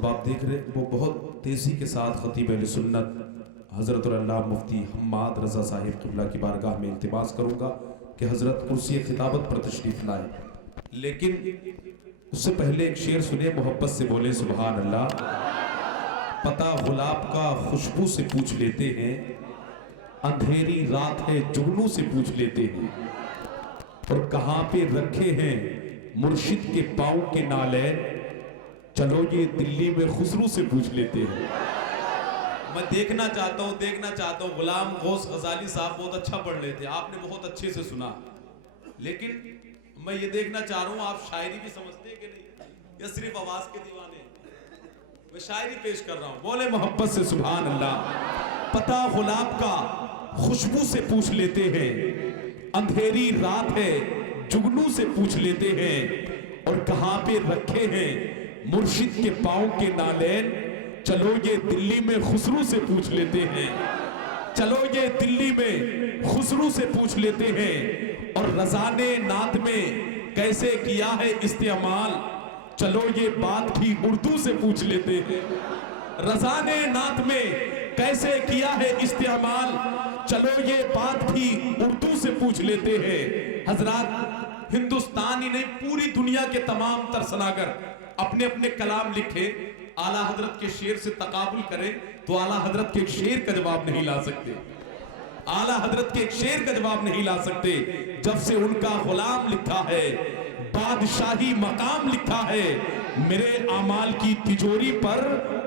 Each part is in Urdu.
اب آپ دیکھ رہے وہ بہت تیزی کے ساتھ خطیب اہل سنت حضرت اللہ مفتی حماد رضا صاحب قبلہ کی بارگاہ میں التماس کروں گا کہ حضرت کرسی خطابت پر تشریف لائے، لیکن اس سے پہلے ایک شعر سنے، محبت سے بولے سبحان اللہ۔ پتہ گلاب کا خوشبو سے پوچھ لیتے ہیں، اندھیری رات ہے جگنوں سے پوچھ لیتے ہیں، اور کہاں پہ رکھے ہیں مرشد کے پاؤں کے نالین، چلو یہ دلی میں خسرو سے پوچھ لیتے ہیں۔ میں دیکھنا چاہتا ہوں غلام غوث غزالی صاحب بہت اچھا پڑھ لیتے، آپ نے بہت اچھے سے سنا، لیکن میں یہ دیکھنا چاہ رہا ہوں آپ شاعری بھی سمجھتے ہیں کہ نہیں، یا صرف آواز کے دیوانے ہیں؟ میں شاعری پیش کر رہا ہوں، بولے محبت سے سبحان اللہ۔ پتہ گلاب کا خوشبو سے پوچھ لیتے ہیں، اندھیری رات ہے جگنوں سے پوچھ لیتے ہیں، اور کہاں پہ رکھے ہیں مرشد کے پاؤں کے نالین، چلو یہ دلی میں خسرو سے پوچھ لیتے ہیں، چلو یہ دلی میں خسرو سے پوچھ لیتے ہیں، اور رضا نے نعت میں کیسے کیا ہے استعمال، چلو یہ بات بھی اردو سے پوچھ لیتے ہیں۔ رضا نے نعت میں کیسے کیا ہے استعمال، چلو یہ بات بھی اردو سے پوچھ لیتے ہیں۔ حضرات، ہندوستان ہی نہیں پوری دنیا کے تمام تر صناگر اپنے اپنے کلام لکھے، اعلیٰ حضرت کے شعر سے تقابل کرے تو اعلیٰ حضرت کے ایک شعر کا جواب نہیں لا سکتے، اعلیٰ حضرت کے ایک شعر کا جواب نہیں لا سکتے۔ جب سے ان کا غلام لکھا ہے، بادشاہی مقام لکھا ہے، میرے اعمال کی تجوری پر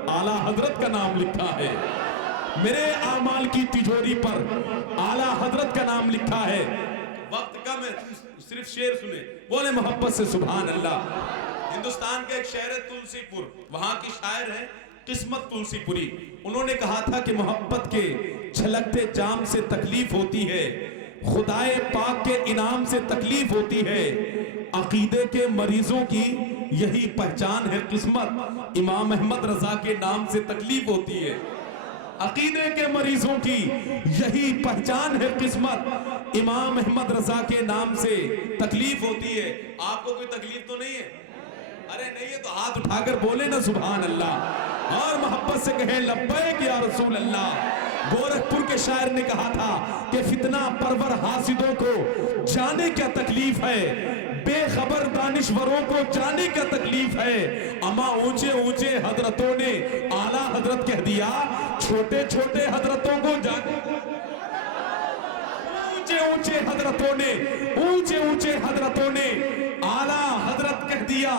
اعلیٰ حضرت کا نام لکھا ہے، میرے اعمال کی تجوری پر اعلیٰ حضرت کا نام لکھا ہے۔ وقت کم ہے، صرف شعر سنے، بولے محبت سے سبحان اللہ۔ ہندوستان کے ایک شہر ہے تلسی پور، وہاں کی شاعر ہے قسمت تلسی پوری، انہوں نے کہا تھا کہ محبت کے چھلکتے جام سے تکلیف ہوتی ہے، خدائے پاک کے انعام سے تکلیف ہوتی ہے، عقیدے کے مریضوں کی یہی پہچان ہے قسمت، امام احمد رضا کے نام سے تکلیف ہوتی ہے۔ عقیدے کے مریضوں کی یہی پہچان ہے قسمت، امام احمد رضا کے نام سے تکلیف ہوتی ہے۔ آپ کو کوئی تکلیف تو نہیں ہے؟ ارے نہیں ہے تو ہاتھ اٹھا کر بولے نا سبحان اللہ، اور محبت سے کہیں لبیک یا رسول اللہ۔ گورکھپور کے شاعر نے کہا تھا کہ فتنہ پرور حاسدوں کو جانے کیا تکلیف ہے، بے خبر دانشوروں کو جانے کیا تکلیف ہے، اما اونچے اونچے حضرتوں نے اعلیٰ حضرت کہہ دیا، چھوٹے چھوٹے حضرتوں کو جانے، اونچے اونچے حضرتوں نے اعلیٰ حضرت کہہ دیا،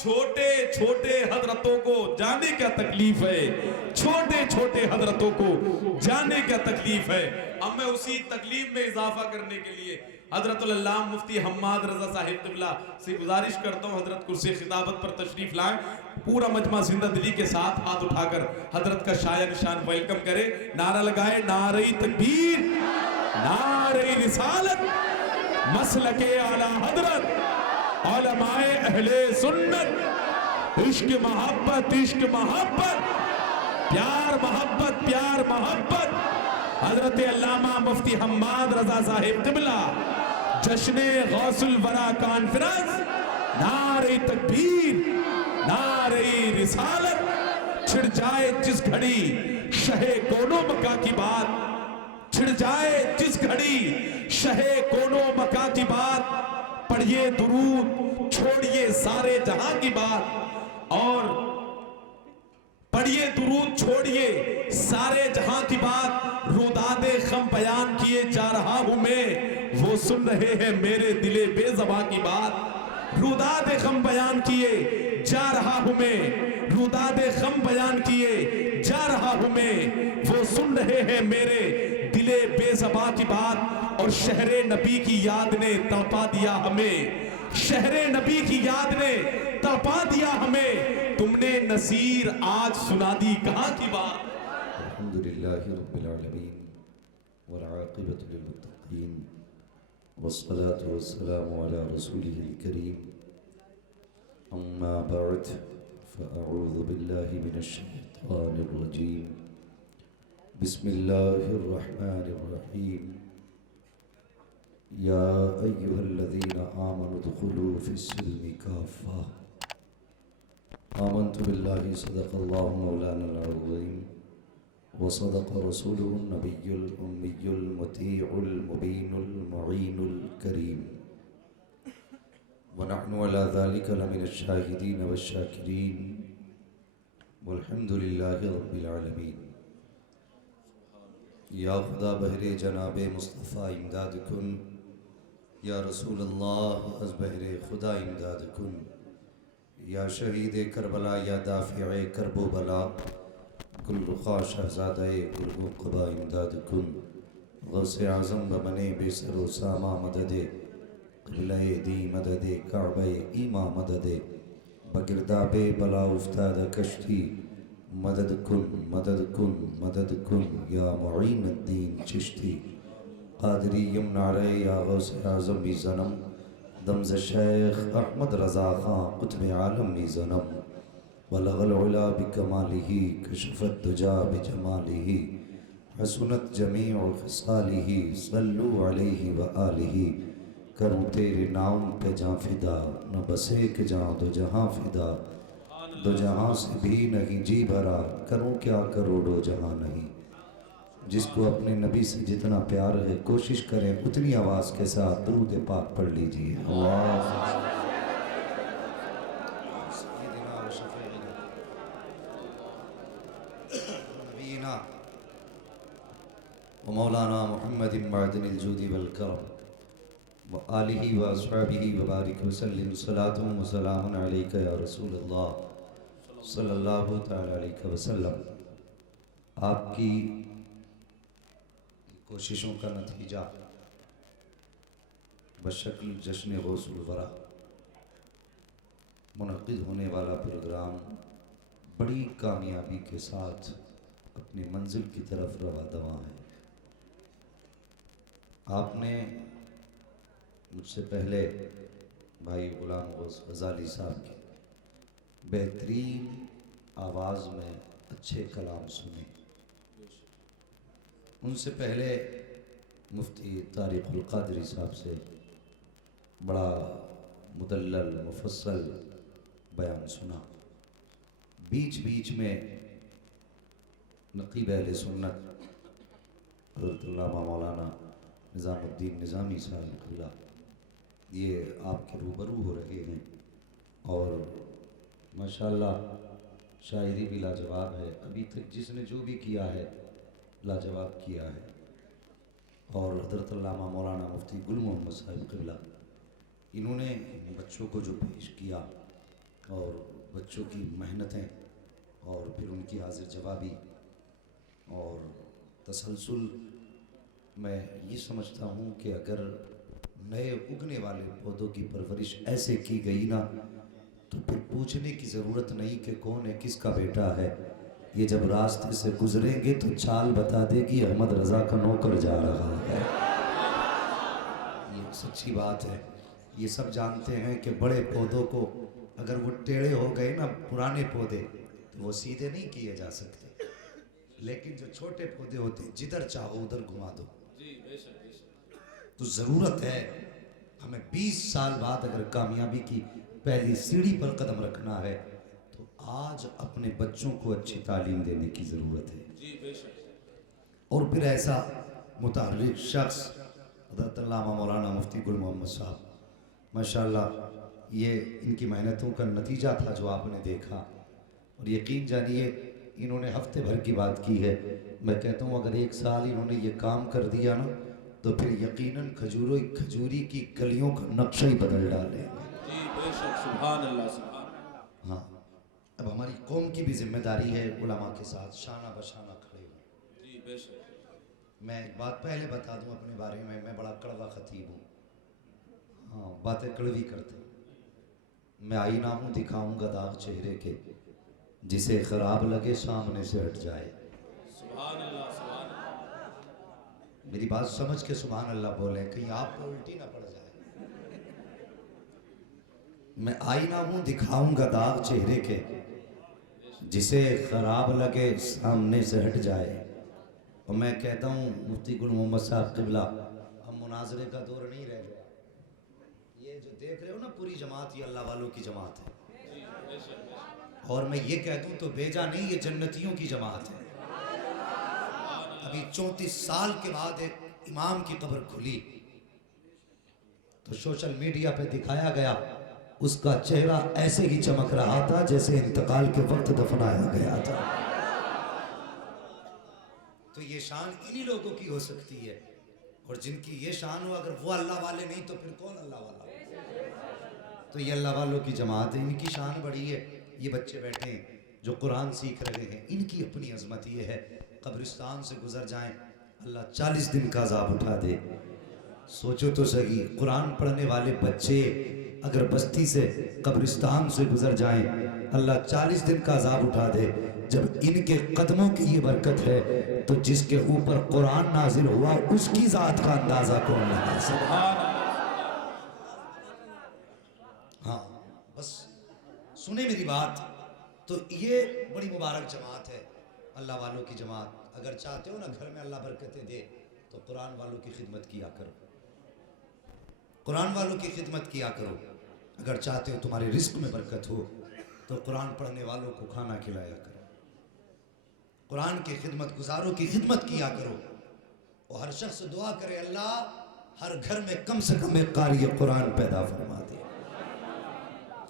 چھوٹے چھوٹے حضرتوں کو جانے کیا تکلیف ہے، چھوٹے چھوٹے حضرتوں کو جانے کیا تکلیف ہے۔ اب میں اسی تکلیف میں اضافہ کرنے کے لیے حضرت اللہ مفتی حماد رضا صاحب قبلہ سے گزارش کرتا ہوں حضرت کرسی خطابت پر تشریف لائیں، پورا مجمع زندہ دلی کے ساتھ ہاتھ اٹھا کر حضرت کا شایع نشان ویلکم کرے، نعرہ لگائے، نعرہ تکبیر، نعرہ رسالت، مسلک اعلیٰ حضرت، علماء اہل سنت، عشق محبت، عشق محبت، پیار محبت، پیار محبت، حضرت علامہ مفتی حماد رضا صاحب قبلہ، جشن غوث الورا کانفرنس، نعرہ تکبیر، نعرہ رسالت، چھڑ جائے جس گھڑی شہ کونو مکہ کی بات، چھڑ جائے جس گھڑی شہ کونو مکہ کی بات، پڑھئے درود چھوڑیے سارے جہاں کی بات، اور پڑھئے درود چھوڑیے سارے جہاں کی بات، روداد غم بیان کیے جا رہا ہوں میں، وہ سن رہے ہیں میرے دل بے زباں کی بات، روداد غم بیان کیے جا رہا ہوں میں، روداد غم بیان کیے جا رہا ہوں میں، وہ سن رہے ہیں میرے دل بے زباں کی بات، اور شہر نبی کی یاد نے تڑپا دیا ہمیں، شہر نبی کی یاد نے تڑپا دیا ہمیں، تم نے نصیر آج سنا دی کہاں کی بات۔ الحمدللہ رب العالمین والعاقبۃ للمتقین والصلاة والسلام علی رسولہ الکریم، اما بعد فاعوذ باللہ من الشیطان الرجیم، بسم اللہ الرحمن الرحیم، یا ایہا الذین آمنوا ادخلوا فی السلم کافہ، آمنت باللہ صدق اللہ مولانا العظیم وصدق رسوله النبی الأمی المطیع المبین المعین الکریم ونحن على ذلك لمن الشاہدین والشاکرین والحمد للہ رب العالمین۔ یا خدا بہر جناب مصطفیٰ امداد کن، یا رسول اللہ از بہر خدا امداد کن، یا شہید کربلا یا دافع کرب و بلا، گل رخا شہزادہ گل قبا امداد کن، غوث اعظم بمنے بے سر و ساما مدد، قبلہ دی مدد کعبہ ایما مدد، بگرداب بلا افتاد کشتی، مدد کن مدد کن مدد کن یا معین الدین چشتی، قادری یمنعرے یا غوث اعظم بھی زنم، دمز شیخ احمد رضا خان قطب عالم بھی زنم، بلغ العلا بکمالہ کشف الدجا بجمالہ، حسنت جمیع خصالہ صلو علیہ وآلہ، کروں تیرے نام پہ جاں فدا، نہ بس ایک جاں دو جہاں فدا، دو جہاں سے بھی نہیں جی بھرا، کروں کیا کروڑوں جہاں نہیں۔ جس کو اپنے نبی سے جتنا پیار ہے کوشش کریں اتنی آواز کے ساتھ درود پاک پڑھ لیجئے۔ نبینا و مولانا محمد معدن الجود والکرم و آلہ و اصحابہ وبارک وسلم، صلاة و سلام علیکہ یا رسول اللہ صلی اللہ تعالی علیہ وسلم۔ آپ کی کوششوں کا نتیجہ بشکل جشن غوث الورا منعقد ہونے والا پروگرام بڑی کامیابی کے ساتھ اپنی منزل کی طرف رواں دواں ہے۔ آپ نے مجھ سے پہلے بھائی غلام غوث غزالی صاحب کی بہترین آواز میں اچھے کلام سنے، ان سے پہلے مفتی طارق القادری صاحب سے بڑا مدلل مفصل بیان سنا، بیچ بیچ میں نقیب اہل سنت حضرت علامہ مولانا نظام الدین نظامی صاحب اللہ یہ آپ کے روبرو ہو رہے ہیں، اور ماشاءاللہ شاعری بھی لاجواب ہے، ابھی تک جس نے جو بھی کیا ہے لاجواب کیا ہے۔ اور حضرت علامہ مولانا مفتی گل محمد صاحب قبلہ انہوں نے بچوں کو جو پیش کیا اور بچوں کی محنتیں اور پھر ان کی حاضر جوابی اور تسلسل، میں یہ سمجھتا ہوں کہ اگر نئے اگنے والے پودوں کی پرورش ایسے کی گئی نا تو پھر پوچھنے کی ضرورت نہیں کہ کون ہے کس کا بیٹا ہے، یہ جب راستے سے گزریں گے تو چال بتا دے گی احمد رضا کا نوکر جا رہا ہے۔ یہ سچی بات ہے، یہ سب جانتے ہیں کہ بڑے پودوں کو اگر وہ ٹیڑھے ہو گئے نا پرانے پودے تو وہ سیدھے نہیں کیے جا سکتے، لیکن جو چھوٹے پودے ہوتے ہیں جدھر چاہو ادھر گھما دو۔ تو ضرورت ہے ہمیں 20 سال بعد اگر کامیابی کی پہلی سیڑھی پر قدم رکھنا ہے تو آج اپنے بچوں کو اچھی تعلیم دینے کی ضرورت ہے۔ اور پھر ایسا متحرک شخص حضرت علامہ مولانا مفتی گل محمد صاحب، ماشاءاللہ یہ ان کی محنتوں کا نتیجہ تھا جو آپ نے دیکھا، اور یقین جانیے انہوں نے ہفتے بھر کی بات کی ہے، میں کہتا ہوں اگر 1 سال انہوں نے یہ کام کر دیا نا تو پھر یقیناً کھجوری کی گلیوں کا نقشہ ہی بدل ڈالے۔ سبحان اللہ سبحان اللہ۔ ہاں، اب ہماری قوم کی بھی ذمہ داری ہے علماء کے ساتھ شانہ بشانہ کھڑے ہوں۔ میں ایک بات پہلے بتا دوں اپنے بارے میں بڑا کڑوا خطیب ہوں، ہاں باتیں کڑوی کرتا ہوں۔ میں آئینہ ہوں دکھاؤں گا داغ چہرے کے، جسے خراب لگے سامنے سے ہٹ جائے۔ سبحان اللہ سبحان اللہ۔ میری بات سمجھ کے سبحان اللہ بولیں، کہیں آپ کو الٹی نہ پڑ جائے۔ میں آئینہ ہوں دکھاؤں گا داغ چہرے کے، جسے خراب لگے سامنے سے ہٹ جائے۔ اور میں کہتا ہوں مفتی گل محمد صاحب قبلہ اب مناظرے کا دور نہیں رہ گیا، یہ جو دیکھ رہے ہو نا پوری جماعت یہ اللہ والوں کی جماعت ہے، اور میں یہ کہہ دوں تو بھیجا نہیں، یہ جنتیوں کی جماعت ہے۔ ابھی 34 سال کے بعد ایک امام کی قبر کھلی تو سوشل میڈیا پہ دکھایا گیا، اس کا چہرہ ایسے ہی چمک رہا تھا جیسے انتقال کے وقت دفنایا گیا تھا۔ تو یہ شان انہی لوگوں کی ہو سکتی ہے، اور جن کی یہ شان ہو، اگر وہ اللہ والے نہیں تو پھر کون اللہ والا؟ تو یہ اللہ والوں کی جماعت ہے، ان کی شان بڑی ہے۔ یہ بچے بیٹھے ہیں جو قرآن سیکھ رہے ہیں، ان کی اپنی عظمت یہ ہے، قبرستان سے گزر جائیں اللہ 40 دن کا عذاب اٹھا دے۔ سوچو تو صحیح، قرآن پڑھنے والے بچے اگر بستی سے قبرستان سے گزر جائیں اللہ 40 دن کا عذاب اٹھا دے۔ جب ان کے قدموں کی یہ برکت ہے تو جس کے اوپر قرآن نازل ہوا اس کی ذات کا اندازہ کون لگا سکتا؟ ہاں بس سنیں میری بات، تو یہ بڑی مبارک جماعت ہے، اللہ والوں کی جماعت۔ اگر چاہتے ہو نا گھر میں اللہ برکتیں دے تو قرآن والوں کی خدمت کیا کرو، قرآن والوں کی خدمت کیا کرو۔ اگر چاہتے ہو تمہارے رزق میں برکت ہو تو قرآن پڑھنے والوں کو کھانا کھلایا کرو، قرآن کے خدمت گزاروں کی خدمت کیا کرو۔ اور ہر شخص دعا کرے اللہ ہر گھر میں کم سے کم ایک قاری قرآن پیدا فرما دے۔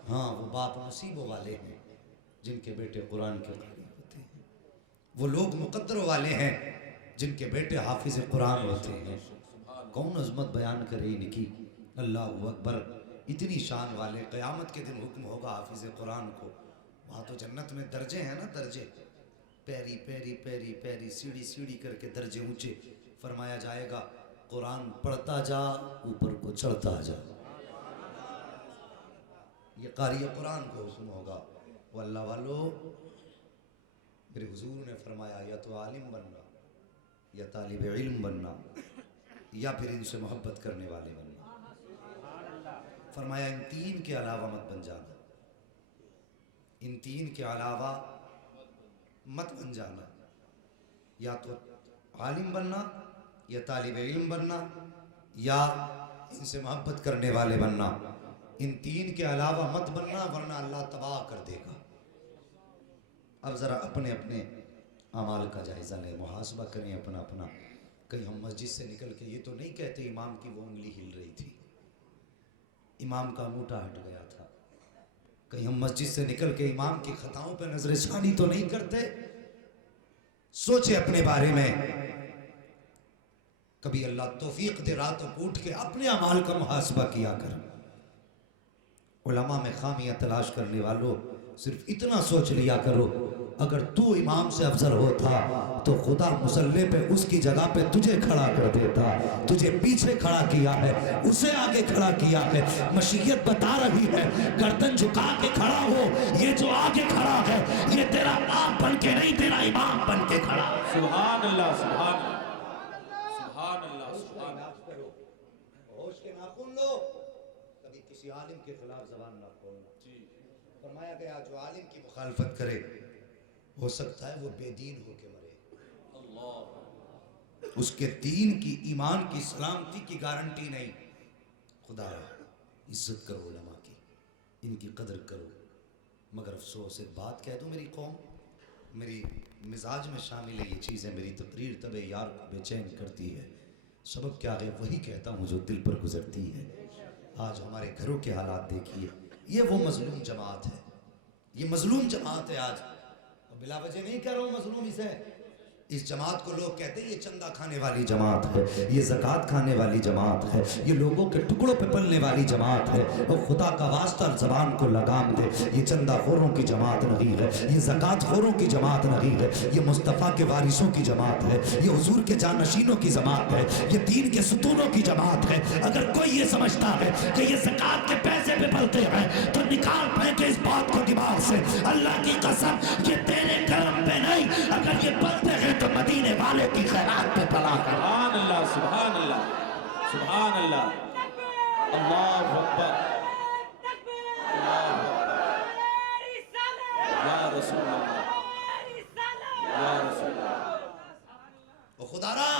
ہاں وہ باپ نصیبوں والے ہیں جن کے بیٹے قرآن کے قاری ہوتے ہیں، وہ لوگ مقدروں والے ہیں جن کے بیٹے حافظ قرآن ہوتے ہیں۔ کون عظمت بیان کرے ان کی، اللہ اکبر، اتنی شان والے۔ قیامت کے دن حکم ہوگا حافظ قرآن کو، وہاں تو جنت میں درجے ہیں نا، درجے، پیری پیری پیری پیری سیڑھی سیڑھی کر کے درجے اونچے، فرمایا جائے گا قرآن پڑھتا جا اوپر کو چڑھتا جا۔ یہ قاری قرآن کو حکم ہوگا۔ وہ اللہ والو، میرے حضور نے فرمایا یا تو عالم بننا، یا طالب علم بننا، یا پھر ان سے محبت کرنے والے بننا۔ فرمایا ان تین کے علاوہ مت بن جانا، ان تین کے علاوہ مت بن جانا، یا تو عالم بننا، یا طالب علم بننا، یا ان سے محبت کرنے والے بننا۔ ان تین کے علاوہ مت بننا ورنہ اللہ تباہ کر دے گا۔ اب ذرا اپنے اپنے اعمال کا جائزہ لیں، محاسبہ کریں اپنا اپنا۔ کہیں ہم مسجد سے نکل کے یہ تو نہیں کہتے امام کی وہ انگلی ہل رہی تھی، امام کا انگوٹھا ہٹ گیا تھا۔ کہیں ہم مسجد سے نکل کے امام کی خطاؤں پہ نظر ثانی تو نہیں کرتے۔ سوچے اپنے بارے میں، کبھی اللہ توفیق دے راتوں کو اٹھ کے اپنے اعمال کا محاسبہ کیا کر۔ علماء میں خامیاں تلاش کرنے والوں صرف اتنا سوچ لیا کرو، اگر تو امام سے افضل ہوتا تو خدا مصلی پہ اس کی جگہ پہ تجھے کھڑا کر دیتا۔ تجھے پیچھے کھڑا کیا ہے، اسے آگے کھڑا کیا ہے۔ مشیت بتا رہی ہے گردن جھکا کے کھڑا ہو، یہ جو آگے کھڑا ہے یہ تیرا باپ بن کے نہیں، تیرا امام بن کے کھڑا۔ سبحان اللہ، سبحان اللہ، سبحان اللہ، سبحان اللہ۔ ہوش کے ناخن لو، کبھی کسی عالم کے خلاف زبان نہ کھولنا۔ فرمایا گیا جو عالم کی مخالفت کرے ہو سکتا ہے وہ بے دین ہو کے مرے، اس کے دین کی، ایمان کی سلامتی کی گارنٹی نہیں۔ خدا عزت کرو علماء کی، ان کی قدر کرو۔ مگر افسوس ایک بات کہہ دوں، میری قوم، میری مزاج میں شامل ہے یہ چیزیں، میری تقریر طب یار کو بے چین کرتی ہے۔ سبب کیا ہے؟ وہی کہتا ہوں جو دل پر گزرتی ہے۔ آج ہمارے گھروں کے حالات دیکھیے، یہ وہ مظلوم جماعت ہے، یہ مظلوم جماعت ہے آج۔ اور بلا وجہ نہیں کہہ رہا ہوں مظلوم اسے، اس جماعت کو لوگ کہتے ہیں یہ چندہ کھانے والی جماعت ہے، یہ زکوٰۃ کھانے والی جماعت ہے، یہ لوگوں کے ٹکڑوں پہ پلنے والی جماعت ہے۔ اور خدا کا واسطہ زبان کو لگام دے، یہ چندہ خوروں کی جماعت نہیں ہے، یہ زکوٰۃ خوروں کی جماعت نہیں ہے، یہ مصطفیٰ کے وارثوں کی جماعت ہے، یہ حضور کے جانشینوں کی جماعت ہے، یہ دین کے ستونوں کی جماعت ہے۔ اگر کوئی یہ سمجھتا ہے کہ یہ زکوٰۃ کے پیسے پہ پلتے ہیں تو نکال پھینکے اس بات کو دماغ سے۔ اللہ کی قسم یہ تیرے کرم پہ نہیں، اگر یہ پلتے ہیں تو مدینے والے کی خیرات پہ پلا کر۔ سبحان اللہ، سبحان اللہ، سبحان اللہ، اللہ اکبر، یا رسول اللہ، یا رسول اللہ۔ او خدا را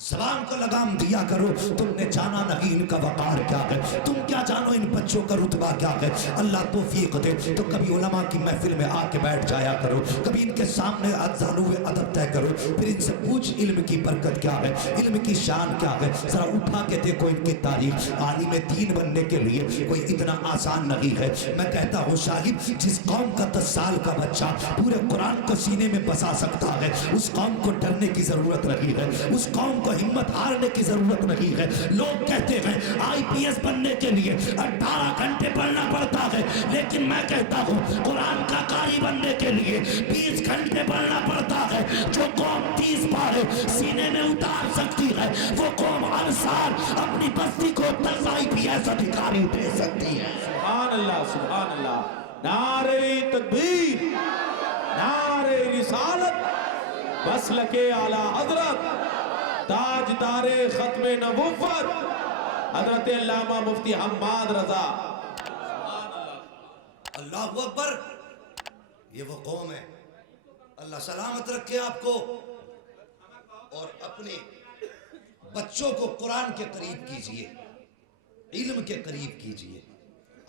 زبان کو لگام دیا کرو، تم نے جانا نہیں ان کا وقار کیا ہے، تم کیا جانو ان بچوں کا رتبہ کیا ہے. اللہ توفیق دے تو کبھی علماء کی محفل میں آ کے بیٹھ جایا کرو, کبھی ان کے سامنے ذانوِ ادب طے کرو, پھر ان سے پوچھ علم کی برکت کیا ہے, علم کی شان کیا ہے. ذرا اٹھا کے دیکھو ان کی تاریخ. عالم دین بننے کے لیے کوئی اتنا آسان نہیں ہے. میں کہتا ہوں شاہد, جس قوم کا 10 سال کا بچہ پورے قرآن کو سینے میں بسا سکتا ہے, اس قوم کو ڈرنے کی ضرورت نہیں ہے, اس قوم کو ہمت ہارنے کی ضرورت نہیں ہے. لوگ کہتے ہیں IPS بننے کے لیے 18 گھنٹے پڑھنا پڑتا ہے, لیکن میں کہتا ہوں قرآن کا قاری بننے کے لیے 20 گھنٹے پڑھنا پڑتا ہے. جو قوم 30 پارے سینے میں اتار سکتی ہے, وہ قوم ہر سال اپنی بستی کو 10 IPS ادھیکاری دے سکتی ہے. سبحان اللہ, سبحان اللہ. نعرہ تکبیر, نعرہ رسالت, مسلک اعلی حضرت تاجدار ختم نبوت حضرت علامہ مفتی حماد رضا. اللہ اکبر. یہ وہ قوم ہے. اللہ سلامت رکھے آپ کو, اور اپنے بچوں کو قرآن کے قریب کیجئے, علم کے قریب کیجئے.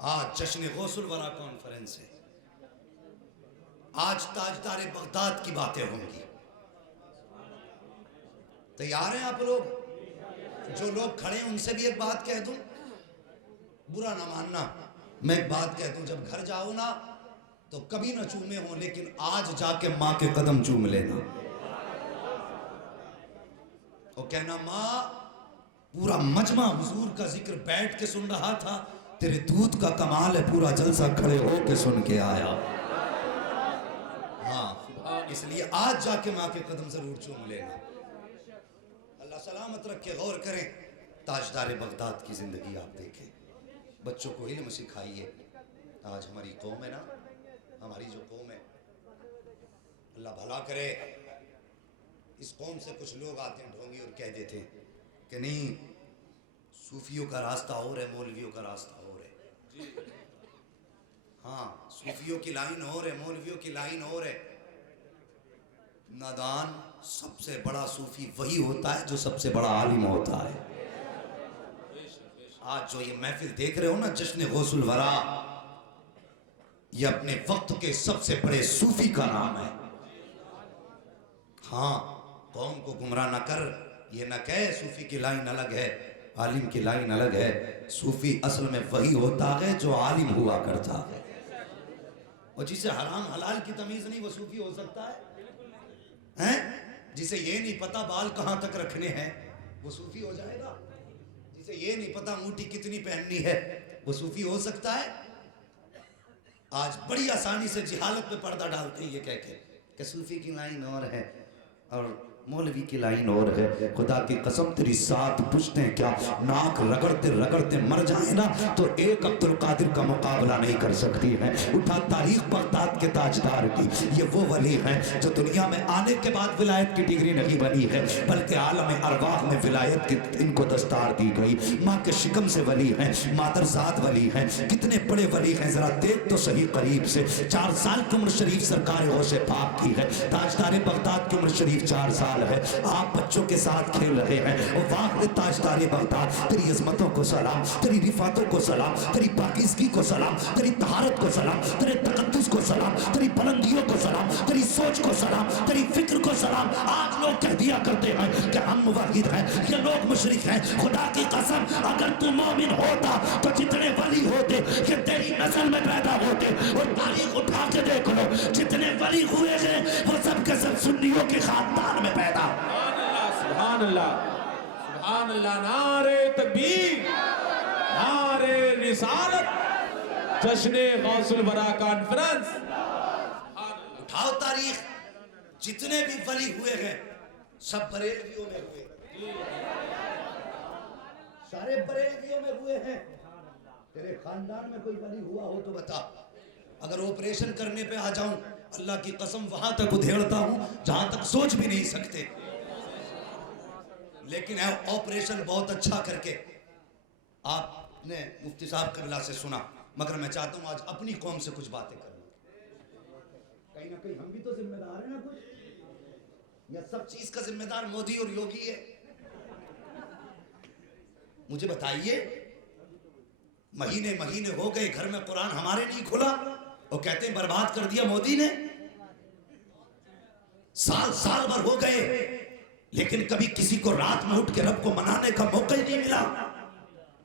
آج جشن غوث الورا کانفرنس ہے, آج تاجدار بغداد کی باتیں ہوں گی. تیار ہیں آپ لوگ؟ جو لوگ کھڑے ہیں ان سے بھی ایک بات کہہ دوں, برا نہ ماننا, میں ایک بات کہہ دوں, جب گھر جاؤ نا تو کبھی نہ چومے ہوں, لیکن آج جا کے ماں کے قدم چوم لینا. وہ کہنا ماں, پورا مجمع حضور کا ذکر بیٹھ کے سن رہا تھا, تیرے دودھ کا کمال ہے, پورا جلسہ کھڑے ہو کے سن کے آیا. ہاں, اس لیے آج جا کے ماں کے قدم ضرور چوم لینا. اللہ سلامت رکھ کے. غور کریں, تاجدار بغداد کی زندگی آپ دیکھیں, بچوں کو علم سکھائیے. آج ہماری قوم ہے نا, ہماری جو قوم ہے, اللہ بھلا کرے, اس قوم سے کچھ لوگ آتے ہیں ڈھونگی اور کہہ دیتے ہیں کہ نہیں, صوفیوں کا راستہ اور ہے, مولویوں کا راستہ اور ہے. ہاں, صوفیوں کی لائن اور ہے, مولویوں کی لائن اور ہے. نادان, سب سے بڑا صوفی وہی ہوتا ہے جو سب سے بڑا عالم ہوتا ہے. آج جو یہ محفل دیکھ رہے ہو نا, جشن غوث الورا, یہ اپنے وقت کے سب سے بڑے صوفی کا نام ہے. ہاں, قوم کو گمراہ نہ کر, یہ نہ کہے صوفی کی لائن الگ ہے, عالم کی لائن الگ ہے. صوفی اصل میں وہی ہوتا ہے جو عالم ہوا کرتا ہے. اور جسے حرام حلال کی تمیز نہیں, وہ صوفی ہو سکتا ہے؟ جسے یہ نہیں پتا بال کہاں تک رکھنے ہیں, وہ صوفی ہو جائے گا؟ جسے یہ نہیں پتا انگوٹھی کتنی پہننی ہے, وہ صوفی ہو سکتا ہے؟ آج بڑی آسانی سے جہالت پہ پردہ ڈالتے ہیں یہ کہہ کے کہ صوفی کی لائن اور ہے اور مولوی کی لائن اور ہے. خدا کی قسم, تیری 7 پشتیں کیا ناک رگڑتے رگڑتے مر جائیں نا تو ایک عبد القادر کا مقابلہ نہیں کر سکتی ہیں. اٹھا تاریخ بغداد کے تاجدار کی, یہ وہ ولی ہیں جو دنیا میں آنے کے بعد ولایت کی ڈگری نہیں بنی ہے, بلکہ عالم ارواح میں ولایت کی ان کو دستار دی گئی. ماں کے شکم سے ولی ہیں, مادرزاد ولی ہیں. کتنے بڑے ولی ہیں, ذرا دیکھ تو صحیح قریب سے. 4 سال کی عمر شریف سرکار غوث پاک کی ہے. تاجدار بغداد کی عمر شریف 4 سال ہے. آپ بچوں کے ساتھ کھیل رہے ہیں. واہ تاجدار بغداد, تیری عظمتوں کو سلام, تیری رفاتوں کو سلام, تیری پاکیزگی کو سلام, تیری طہارت کو سلام, تیرے تقدس کو سلام, تیری بلندیوں کو سلام, تیری سوچ کو سلام, تیری فکر کو سلام. آج لوگ کہہ دیا کرتے ہیں کہ ہم موحد ہیں, یہ لوگ مشرک ہیں. خدا کی قسم, اگر تو مومن ہوتا تو جتنے ولی ہوتے یہ تیری نسل میں پیدا ہوتے. اور تاریخ اٹھا کے دیکھ لو, جتنے ولی ہوئے ہیں وہ سب کے سب سنیوں کے خاندان میں پیدا. سبحان اللہ, سبحان اللہ. نعرہ تکبیر, نعرہ رسالت, جشن غوث الورا کانفرنس. اٹھاؤ تاریخ, جتنے بھی ولی ہوئے ہیں سب بریلویوں میں ہوئے, سارے بریلویوں میں ہوئے ہیں. تیرے خاندان میں کوئی ولی ہوا ہو تو بتا. اگر آپریشن کرنے پہ آ جاؤں, اللہ کی قسم وہاں تک ادھیڑتا ہوں جہاں تک سوچ بھی نہیں سکتے. لیکن آپریشن بہت اچھا کر کے آپ نے مفتی صاحب قبلہ سے سنا, مگر میں چاہتا ہوں آج اپنی قوم سے کچھ باتیں کروں. کہیں نہ کہیں ہم بھی تو ذمہ دار ہیں نا کچھ, یا سب چیز کا ذمہ دار مودی اور یوگی ہے؟ مجھے بتائیے, مہینے مہینے ہو گئے گھر میں قرآن ہمارے نہیں کھلا، وہ کہتے ہیں برباد کر دیا مودی نے. سال سال بھر ہو گئے لیکن کبھی کسی کو رات میں اٹھ کے رب کو منانے کا موقع ہی نہیں ملا.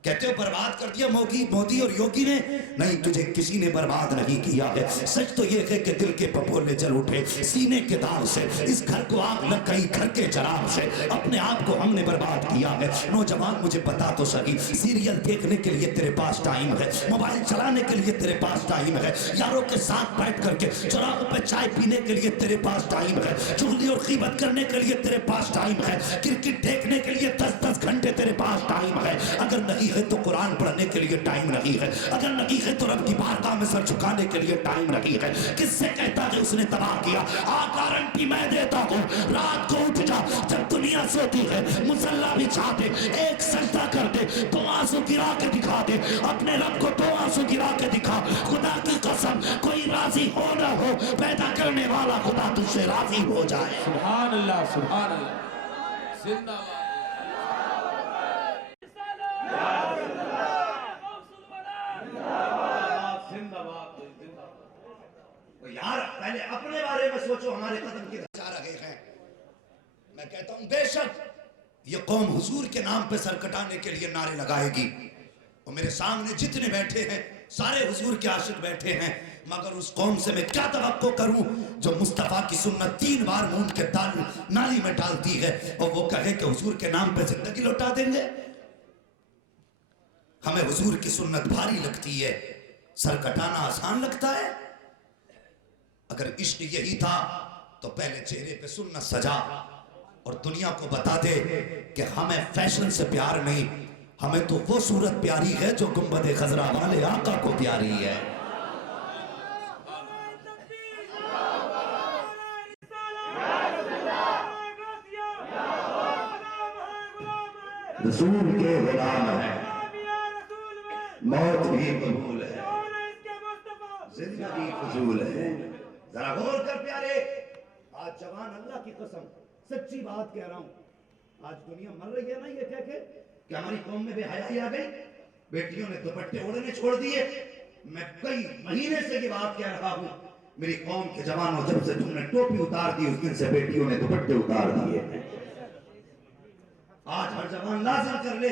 کہتے ہو برباد کر دیا مودی اور یوگی نے. نہیں، تجھے کسی نے برباد نہیں کیا ہے. سچ تو یہ ہے کہ دل کے پپولے جل اٹھے سینے کے داغ سے، اس گھر کو آگ لگ گئی گھر کے چراغ سے. اپنے آپ کو ہم نے برباد کیا ہے. نوجوان مجھے بتا تو سکی، سیریل دیکھنے کے لیے تیرے پاس ٹائم ہے، موبائل چلانے کے لیے تیرے پاس ٹائم ہے، یاروں کے ساتھ بیٹھ کر کے چراغوں پہ چائے پینے کے لیے تیرے پاس ٹائم ہے، چغلی اور غیبت کرنے کے لیے تیرے پاس ٹائم ہے، کرکٹ دیکھنے کے لیے 10-10 گھنٹے تیرے پاس ٹائم ہے. اگر نہیں ہے تو قرآن پڑھنے کے لیے ٹائم نہیں ہے، اگر نہیں ہے تو رب کی بارگاہ میں سر جھکانے کے لیے ٹائم نہیں ہے. کس سے کہتا ہے اس نے تباہ کیا؟ گارنٹی میں دیتا ہوں، رات کو اٹھ جا جب دنیا سوتی ہے، مصلی بچھا دے، ایک سجدہ کر دے، 2 آنسو گرا کے دکھا دے، اپنے رب کو 2 آنسو گرا کے دکھا. خدا کی قسم کوئی راضی ہو نہ ہو، پیدا کرنے والا خدا تجھ سے راضی ہو جائے. سبحان اللہ، سبحان اللہ، زندہ باد. یار پہلے اپنے بارے میں سوچو، ہمارے قدم کی جا رہے ہیں. میں کہتا ہوں بے شک یہ قوم حضور کے نام پہ سر کٹانے کے لیے نعرے لگائے گی، اور میرے سامنے جتنے بیٹھے ہیں سارے حضور کے عاشق بیٹھے ہیں. مگر اس قوم سے میں کیا توقع کروں جو مصطفیٰ کی سنت 3 بار مونڈ کے نالی میں ڈالتی ہے اور وہ کہے کہ حضور کے نام پہ زندگی لوٹا دیں گے. ہمیں حضور کی سنت بھاری لگتی ہے، سر کٹانا آسان لگتا ہے. اگر عشق یہی تھا تو پہلے چہرے پہ سنت سجا اور دنیا کو بتا دے کہ ہمیں فیشن سے پیار نہیں، ہمیں تو وہ صورت پیاری ہے جو گنبد خضرا والے آقا کو پیاری ہے. رسول کے غلام ہے، موت بھی قبول ہے، زندگی فضول ہے. ذرا غور کر پیارے، آج جوان اللہ کی قسم سچی بات کہہ رہا ہوں، آج دنیا مر رہی ہے نا یہ کہہ کے کہ ہماری قوم میں بے حیائی آ گئی، بیٹیوں نے دوپٹے اوڑھنے چھوڑ دیے. میں کئی مہینے سے یہ بات کہہ رہا ہوں، میری قوم کے جوانوں جب سے تم نے ٹوپی اتار دی اس دن سے بیٹیوں نے دوپٹے اتار دیے. آج ہر جوان لازم کر لے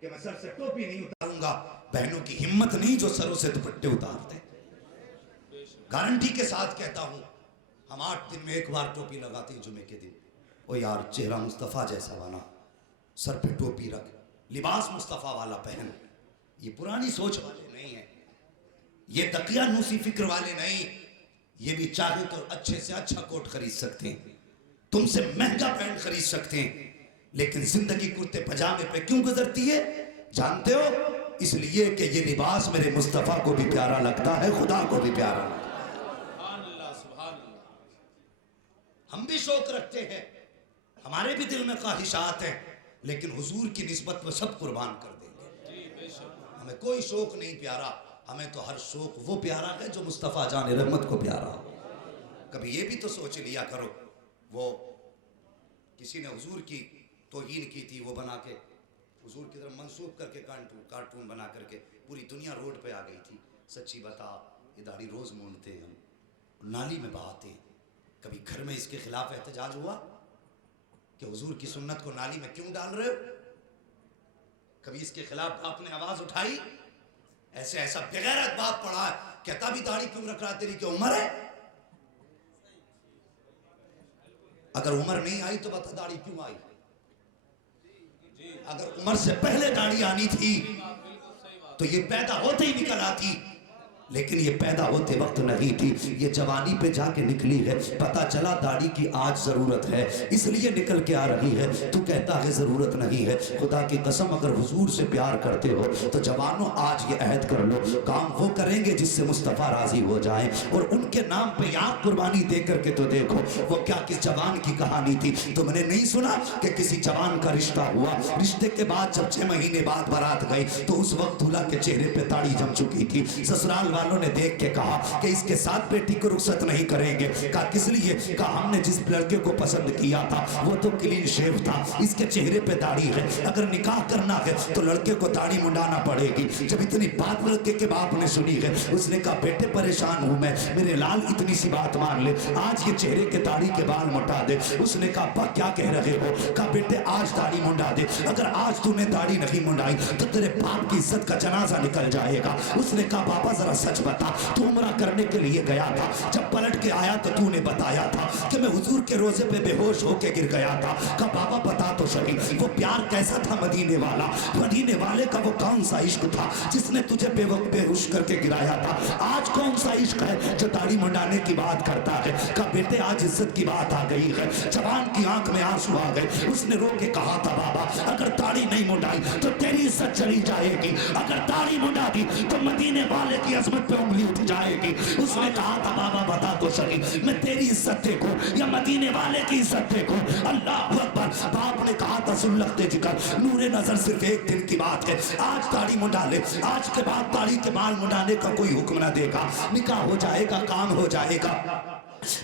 کہ میں سر سے ٹوپی نہیں اتاروں گا. بہنوں کی ہمت نہیں جو سروں سے دوپٹے اتار دیں. گارنٹی کے ساتھ کہتا ہوں، ہم 8 دن میں 1 بار ٹوپی لگاتے ہیں جمعے کے دن. او یار چہرہ مصطفیٰ جیسا بنا، سر پہ ٹوپی رکھ، لباس مصطفیٰ والا پہن. یہ پرانی سوچ والے نہیں ہیں، یہ تقیہ نوسی فکر والے نہیں. یہ بھی چاہے تو اچھے سے اچھا کوٹ خرید سکتے ہیں، تم سے مہنگا پینٹ خرید سکتے ہیں، لیکن زندگی کرتے پجامے پہ کیوں گزرتی ہے جانتے ہو؟ اس لیے کہ یہ لباس میرے مصطفیٰ کو بھی پیارا لگتا ہے، خدا کو بھی پیارا لگتا ہے. ہم بھی شوق رکھتے ہیں، ہمارے بھی دل میں خواہشات ہیں، لیکن حضور کی نسبت میں سب قربان کر دیں گے. ہمیں کوئی شوق نہیں پیارا، ہمیں تو ہر شوق وہ پیارا ہے جو مصطفیٰ جان رحمت کو پیارا ہو. کبھی یہ بھی تو سوچ لیا کرو، وہ کسی نے حضور کی توہین کی تھی، وہ بنا کے حضور کی طرف منسوب کر کے کارٹون بنا کر کے پوری دنیا روڈ پہ آ گئی تھی. سچی بتا، یہ داڑھی روز مونڈتے ہیں ہم، نالی میں بہاتے ہیں. کبھی گھر میں اس کے خلاف احتجاج ہوا کہ حضور کی سنت کو نالی میں کیوں ڈال رہے ہو؟ کبھی اس کے خلاف آپ نے آواز اٹھائی؟ ایسا بغیرت باپ پڑا ہے، کہتا بھی داڑھی کیوں رکھ رہا، تیری کیا عمر ہے؟ اگر عمر نہیں آئی تو بتا داڑھی کیوں آئی؟ اگر عمر سے پہلے داڑھی آنی تھی تو یہ پیدا ہوتے ہی نکل آتی، لیکن یہ پیدا ہوتے وقت نہیں تھی، یہ جوانی پہ جا کے نکلی ہے. پتا چلا داڑھی کی آج ضرورت ہے اس لیے نکل کے آ رہی ہے. تو کہتا ہے ضرورت نہیں ہے. خدا کی قسم اگر حضور سے پیار کرتے ہو تو جوانوں آج یہ عہد کر لو، کام وہ کریں گے جس سے مصطفیٰ راضی ہو جائیں. اور ان کے نام پہ یاد قربانی دے کر کے تو دیکھو وہ کیا کس جوان کی کہانی تھی. تم نے نہیں سنا کہ کسی جوان کا رشتہ ہوا، رشتے کے بعد جب 6 مہینے بعد بارات گئی تو اس وقت دولہا کے چہرے پہ داڑھی جم چکی تھی، سسرال والوں نے دیکھ کے کہا کہ اس کے ساتھ بیٹی کو رخصت نہیں کریں گے. کہا کس لیے؟ کہا ہم نے جس لڑکے کو پسند کیا تھا وہ تو کلین شیو تھا, اس کے چہرے پہ داڑھی ہے, اگر نکاح کرنا ہے تو لڑکے کو داڑھی منڈانا پڑے گی. جب اتنی بات لڑکے کے باپ نے سنی ہے, اس نے کہا بیٹے پریشان ہوں میں, میرے لال اتنی سی بات مان لے, آج یہ چہرے کے داڑھی کے بال مٹا دے. اس نے کہا ابا کیا کہہ رہے ہو؟ کہا بیٹے آج داڑھی منڈا دے, اگر آج تو نے داڑھی نہیں منڈائی تو تیرے باپ کی عزت کا جنازہ نکل جائے گا. اس نے کہا بابا ذرا سچ بتا, تو عمرہ کرنے کے لیے گیا تھا, جب پلٹ کے آیا تو تو نے بتایا تھا کہ میں حضور کے روزے پہ بے ہوش ہو کے گر گیا تھا. کہا بابا بتا تو صحیح وہ پیار کیسا تھا مدینے والا, مدینے والے کا وہ کون سا عشق تھا جس نے تجھے بے وقت بے ہوش کر کے گرایا تھا؟ آج کون سا عشق ہے جو داڑھی منڈانے کی بات کرتا ہے؟ کہا بیٹے آج عزت کی بات آ گئی ہے. جوان کی آنکھ میں آنسو آ گئے. اس نے رو کے کہا تھا بابا اگر داڑھی نہیں منڈائی تو تیری عزت چلی جائے گی, اگر داڑھی منڈا دی تو مدینے والے کی عظمت پہ انگلی اٹھ جائے گی. اس نے کہا تھا بابا بتا تو صحیح میں تیری عزت دیکھوں یا مدینے والے کی عزت دیکھوں؟ اللہ اکبر. باپ نے کہا تھا سن لگتے جگر, نور نظر صرف ایک دن کی بات ہے, آج داڑھی منڈا لے, آج کے بعد داڑھی کے بال منڈانے کا کوئی حکم نہ دے گا, نکاح ہو جائے گا, کام ہو جائے گا.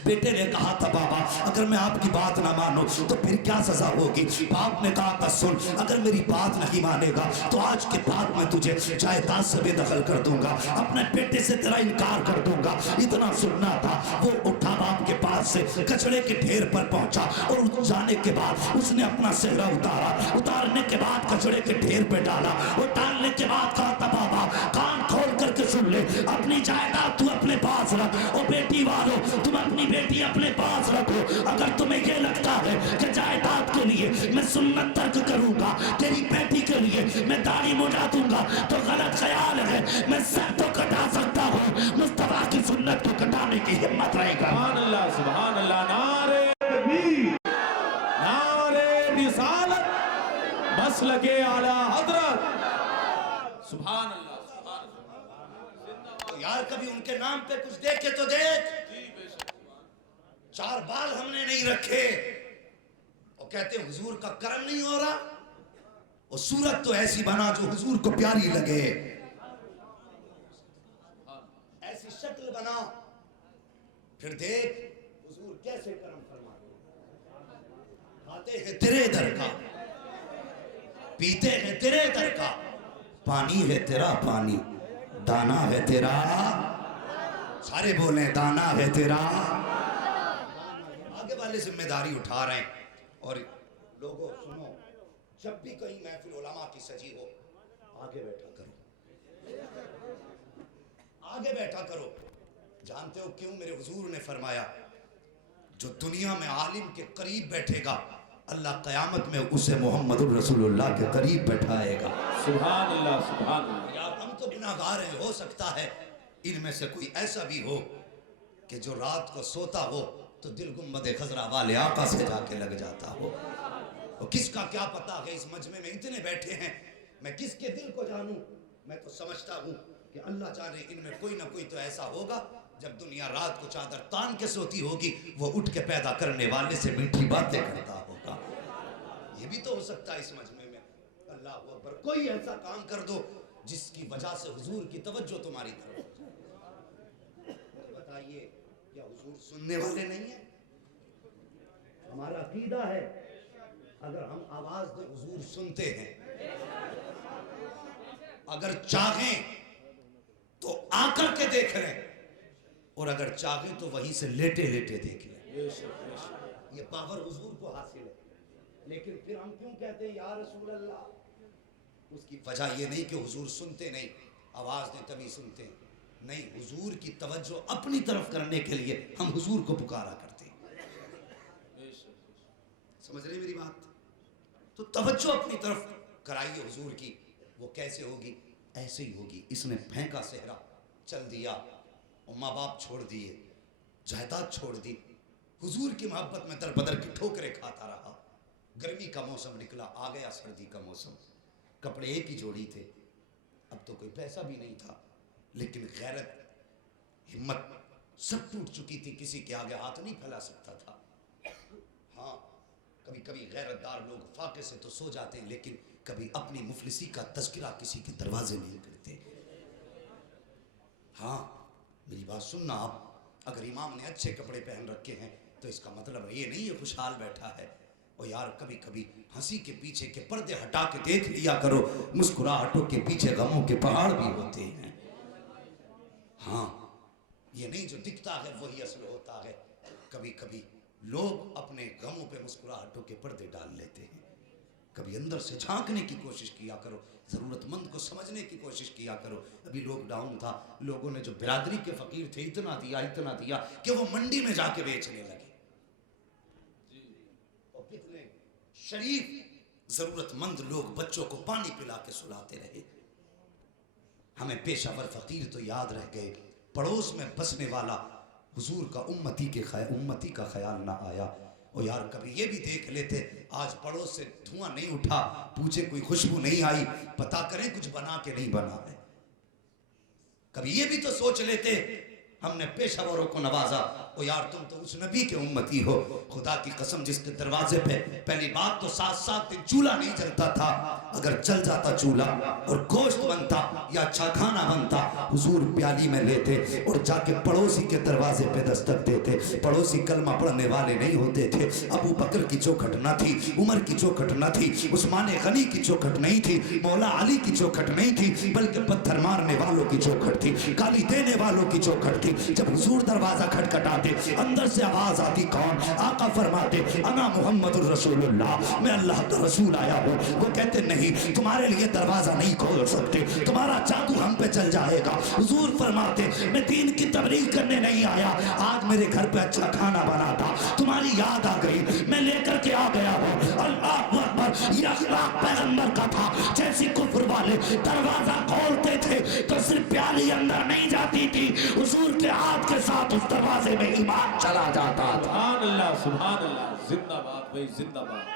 بیٹے نے کہا تھا بابا اگر میں آپ کی بات نہ مانوں تو پھر کیا سزا ہوگی؟ باپ نے کہا تھا سن اگر میری بات نہیں مانے گا تو آج کے بعد میں تجھے جائیداد سے بے دخل کر دوں گا, اپنے بیٹے سے تیرا انکار کر دوں گا. اتنا سننا تھا. وہ اٹھا باپ کے پاس سے کچڑے کے ڈھیر پر پہنچا اور جانے کے بعد اس نے اپنا صحرا اتارا, اتارنے کے بعد کچڑے کے ڈھیر پہ ڈالا اور ڈالنے کے بعد کہا تھا بابا کان کھول کر کے سن لے, اپنی جائیداد تو اپنے پاس رکھ, اور بیٹی والوں تم اپنی بیٹی اپنے پاس رکھو. اگر تمہیں یہ لگتا ہے کہ جائیداد کے لیے میں سنت ترک کروں گا, تیری بیٹی کے لیے میں داڑھی منڈا دوں گا, تو غلط خیال ہے. میں سر تو کٹا سکتا ہوں, مصطفیٰ کی سنت کو کٹانے کی ہمت رہے گا. سبحان اللہ سبحان اللہ. نعرے تکبیر, نعرے رسالت, مسلک اعلی حضرت. سبحان اللہ سبحان اللہ. یار کبھی ان کے نام پہ کچھ دیکھے تو دیکھ. چار بال ہم نے نہیں رکھے اور کہتے ہیں حضور کا کرم نہیں ہو رہا, اور صورت تو ایسی بنا جو حضور کو پیاری لگے, ایسی شکل بنا, پھر دیکھ حضور کیسے کرم فرماتے, کھاتے ہیں تیرے در کا, پیتے ہیں تیرے در کا, پانی ہے تیرا پانی, دانا ہے تیرا, سارے بولیں دانا ہے تیرا. آگے والے ذمہ داری اٹھا رہے ہیں. اور لوگوں سنو, جب بھی کہیں محفل علماء کی سجی ہو آگے بیٹھا کرو, آگے بیٹھا کرو. جانتے ہو کیوں؟ میرے حضور نے فرمایا جو دنیا میں عالم کے قریب بیٹھے گا اللہ قیامت میں اسے محمد الرسول اللہ کے قریب بیٹھائے گا. سبحان اللہ سبحان اللہ. یار ہم تو گناہگار ہیں, ہو سکتا ہے ان میں سے کوئی ایسا بھی ہو کہ جو رات کو سوتا ہو تو دل گنبد خضرا والے آقا سے جا کے لگ جاتا ہو. اور کس کا کیا پتا کہ اس مجمع میں اتنے بیٹھے ہیں, میں کس کے دل کو جانوں. میں تو سمجھتا ہوں کہ اللہ جانے ان میں کوئی نہ کوئی تو ایسا ہوگا جب دنیا رات کو چادر تان کے سوتی ہوگی وہ اٹھ کے پیدا کرنے والے سے میٹھی باتیں کرتا ہوگا. یہ بھی تو ہو سکتا ہے اس مجمع میں. اللہ اکبر. کوئی ایسا کام کر دو جس کی وجہ سے حضور کی توجہ تمہاری طرف. بتائیے کیا حضور سننے والے نہیں ہیں؟ ہمارا عقیدہ ہے اگر ہم آواز دیں حضور سنتے ہیں, اگر چاہیں تو آ کر کے دیکھ لیں, اور اگر چاہیں تو وہیں سے لیٹے لیٹے دیکھ لیں. یہ پاور حضور کو حاصل ہے. لیکن پھر ہم کیوں کہتے ہیں یا رسول اللہ؟ اس کی وجہ یہ نہیں کہ حضور سنتے نہیں, آواز دیں تبھی سنتے ہیں, نہیں, حضور کی توجہ اپنی طرف کرنے کے لیے ہم حضور کو پکارا کرتے ہیں. سمجھ رہے میری بات؟ تو توجہ اپنی طرف کرائیے حضور کی. وہ کیسے ہوگی؟ ایسے ہی ہوگی. اس نے پھینکا صحرا, چل دیا, اور ماں باپ چھوڑ دیے, جائیداد چھوڑ دی, حضور کی محبت میں در بدر کی ٹھوکریں کھاتا رہا. گرمی کا موسم نکلا, آ گیا سردی کا موسم, کپڑے ایک ہی جوڑی تھے, اب تو کوئی پیسہ بھی نہیں تھا, لیکن غیرت ہمت سب ٹوٹ چکی تھی, کسی کے آگے ہاتھ نہیں پھیلا سکتا تھا. ہاں کبھی کبھی غیرت دار لوگ فاقے سے تو سو جاتے ہیں, لیکن کبھی اپنی مفلسی کا تذکرہ کسی کے دروازے نہیں کرتے. ہاں میری بات سننا آپ، اگر امام نے اچھے کپڑے پہن رکھے ہیں تو اس کا مطلب یہ نہیں ہے خوشحال بیٹھا ہے۔ اور یار کبھی کبھی ہنسی کے پیچھے کے پردے ہٹا کے دیکھ لیا کرو، مسکراہٹوں کے پیچھے غموں کے پہاڑ بھی ہوتے ہیں۔ ہاں یہ نہیں جو دکھتا ہے وہی اصل ہوتا ہے، کبھی کبھی لوگ اپنے غموں پہ مسکراہٹوں کے پردے ڈال لیتے ہیں۔ کبھی اندر سے جھانکنے کی کوشش کیا کرو، ضرورت مند کو سمجھنے کی کوشش کیا کرو۔ ابھی لاک ڈاؤن تھا، لوگوں نے جو برادری کے فقیر تھے اتنا دیا کہ وہ منڈی میں جا کے بیچنے لگے۔ اور کتنے شریف ضرورت مند لوگ بچوں کو پانی پلا کے سلاتے رہے۔ ہمیں پیشہ ور فقیر تو یاد رہ گئے، پڑوس میں بسنے والا حضور کا امتی کا خیال نہ آیا۔ اور یار کبھی یہ بھی دیکھ لیتے، آج پڑوس سے دھواں نہیں اٹھا، پوچھے کوئی خوشبو نہیں آئی، پتا کریں کچھ بنا کے نہیں بنا ہے۔ کبھی یہ بھی تو سوچ لیتے، ہم نے پیشہ وروں کو نوازا۔ اور یار تم تو اس نبی کے امتی ہو، خدا کی قسم جس کے دروازے پہ پہلی بات تو 7 دن چولہا نہیں جلتا تھا، اگر جل جاتا چولہا اور گوشت بنتا یا اچھا کھانا بنتا، حضور پیالی میں لیتے اور جا کے پڑوسی کے دروازے پہ دستک دیتے۔ پڑوسی کلمہ پڑھنے والے نہیں ہوتے تھے، ابو بکر کی چوکھٹ نہ تھی، عمر کی چوکھٹ نہ تھی، عثمان غنی کی چوکھٹ نہیں تھی، مولا علی کی چوکھٹ نہیں تھی، بلکہ پتھر مارنے والوں کی چوکھٹ تھی، گالی دینے والوں کی چوکھٹ تھی۔ جب حضور دروازہ کھٹکھٹاتے اندر سے آواز آتی، کون؟ آقا فرماتے انا محمد الرسول اللہ، میں اللہ کا رسول آیا ہوں۔ وہ کہتے نہیں تمہارے لیے دروازہ نہیں کھول سکتے، تمہارا جادو ہم پہ چل جائے گا۔ حضور فرماتے میں دین کی تبلیغ کرنے نہیں آیا، آج میرے گھر پہ اچھا کھانا بنا تھا، تمہاری یاد آ گئی، میں لے کر کے آ گیا ہوں۔ اللہ اکبر، یہ اخلاق پیغمبر کا تھا۔ جیسی کفر والے دروازہ کھولتے تھے تو صرف پیالی اندر نہیں جاتی تھی، حضور کے ہاتھ کے ساتھ اس دروازے میں ایمان چلا جاتا تھا۔ سبحان اللہ سبحان اللہ، زندہ باد بھائی زندہ باد،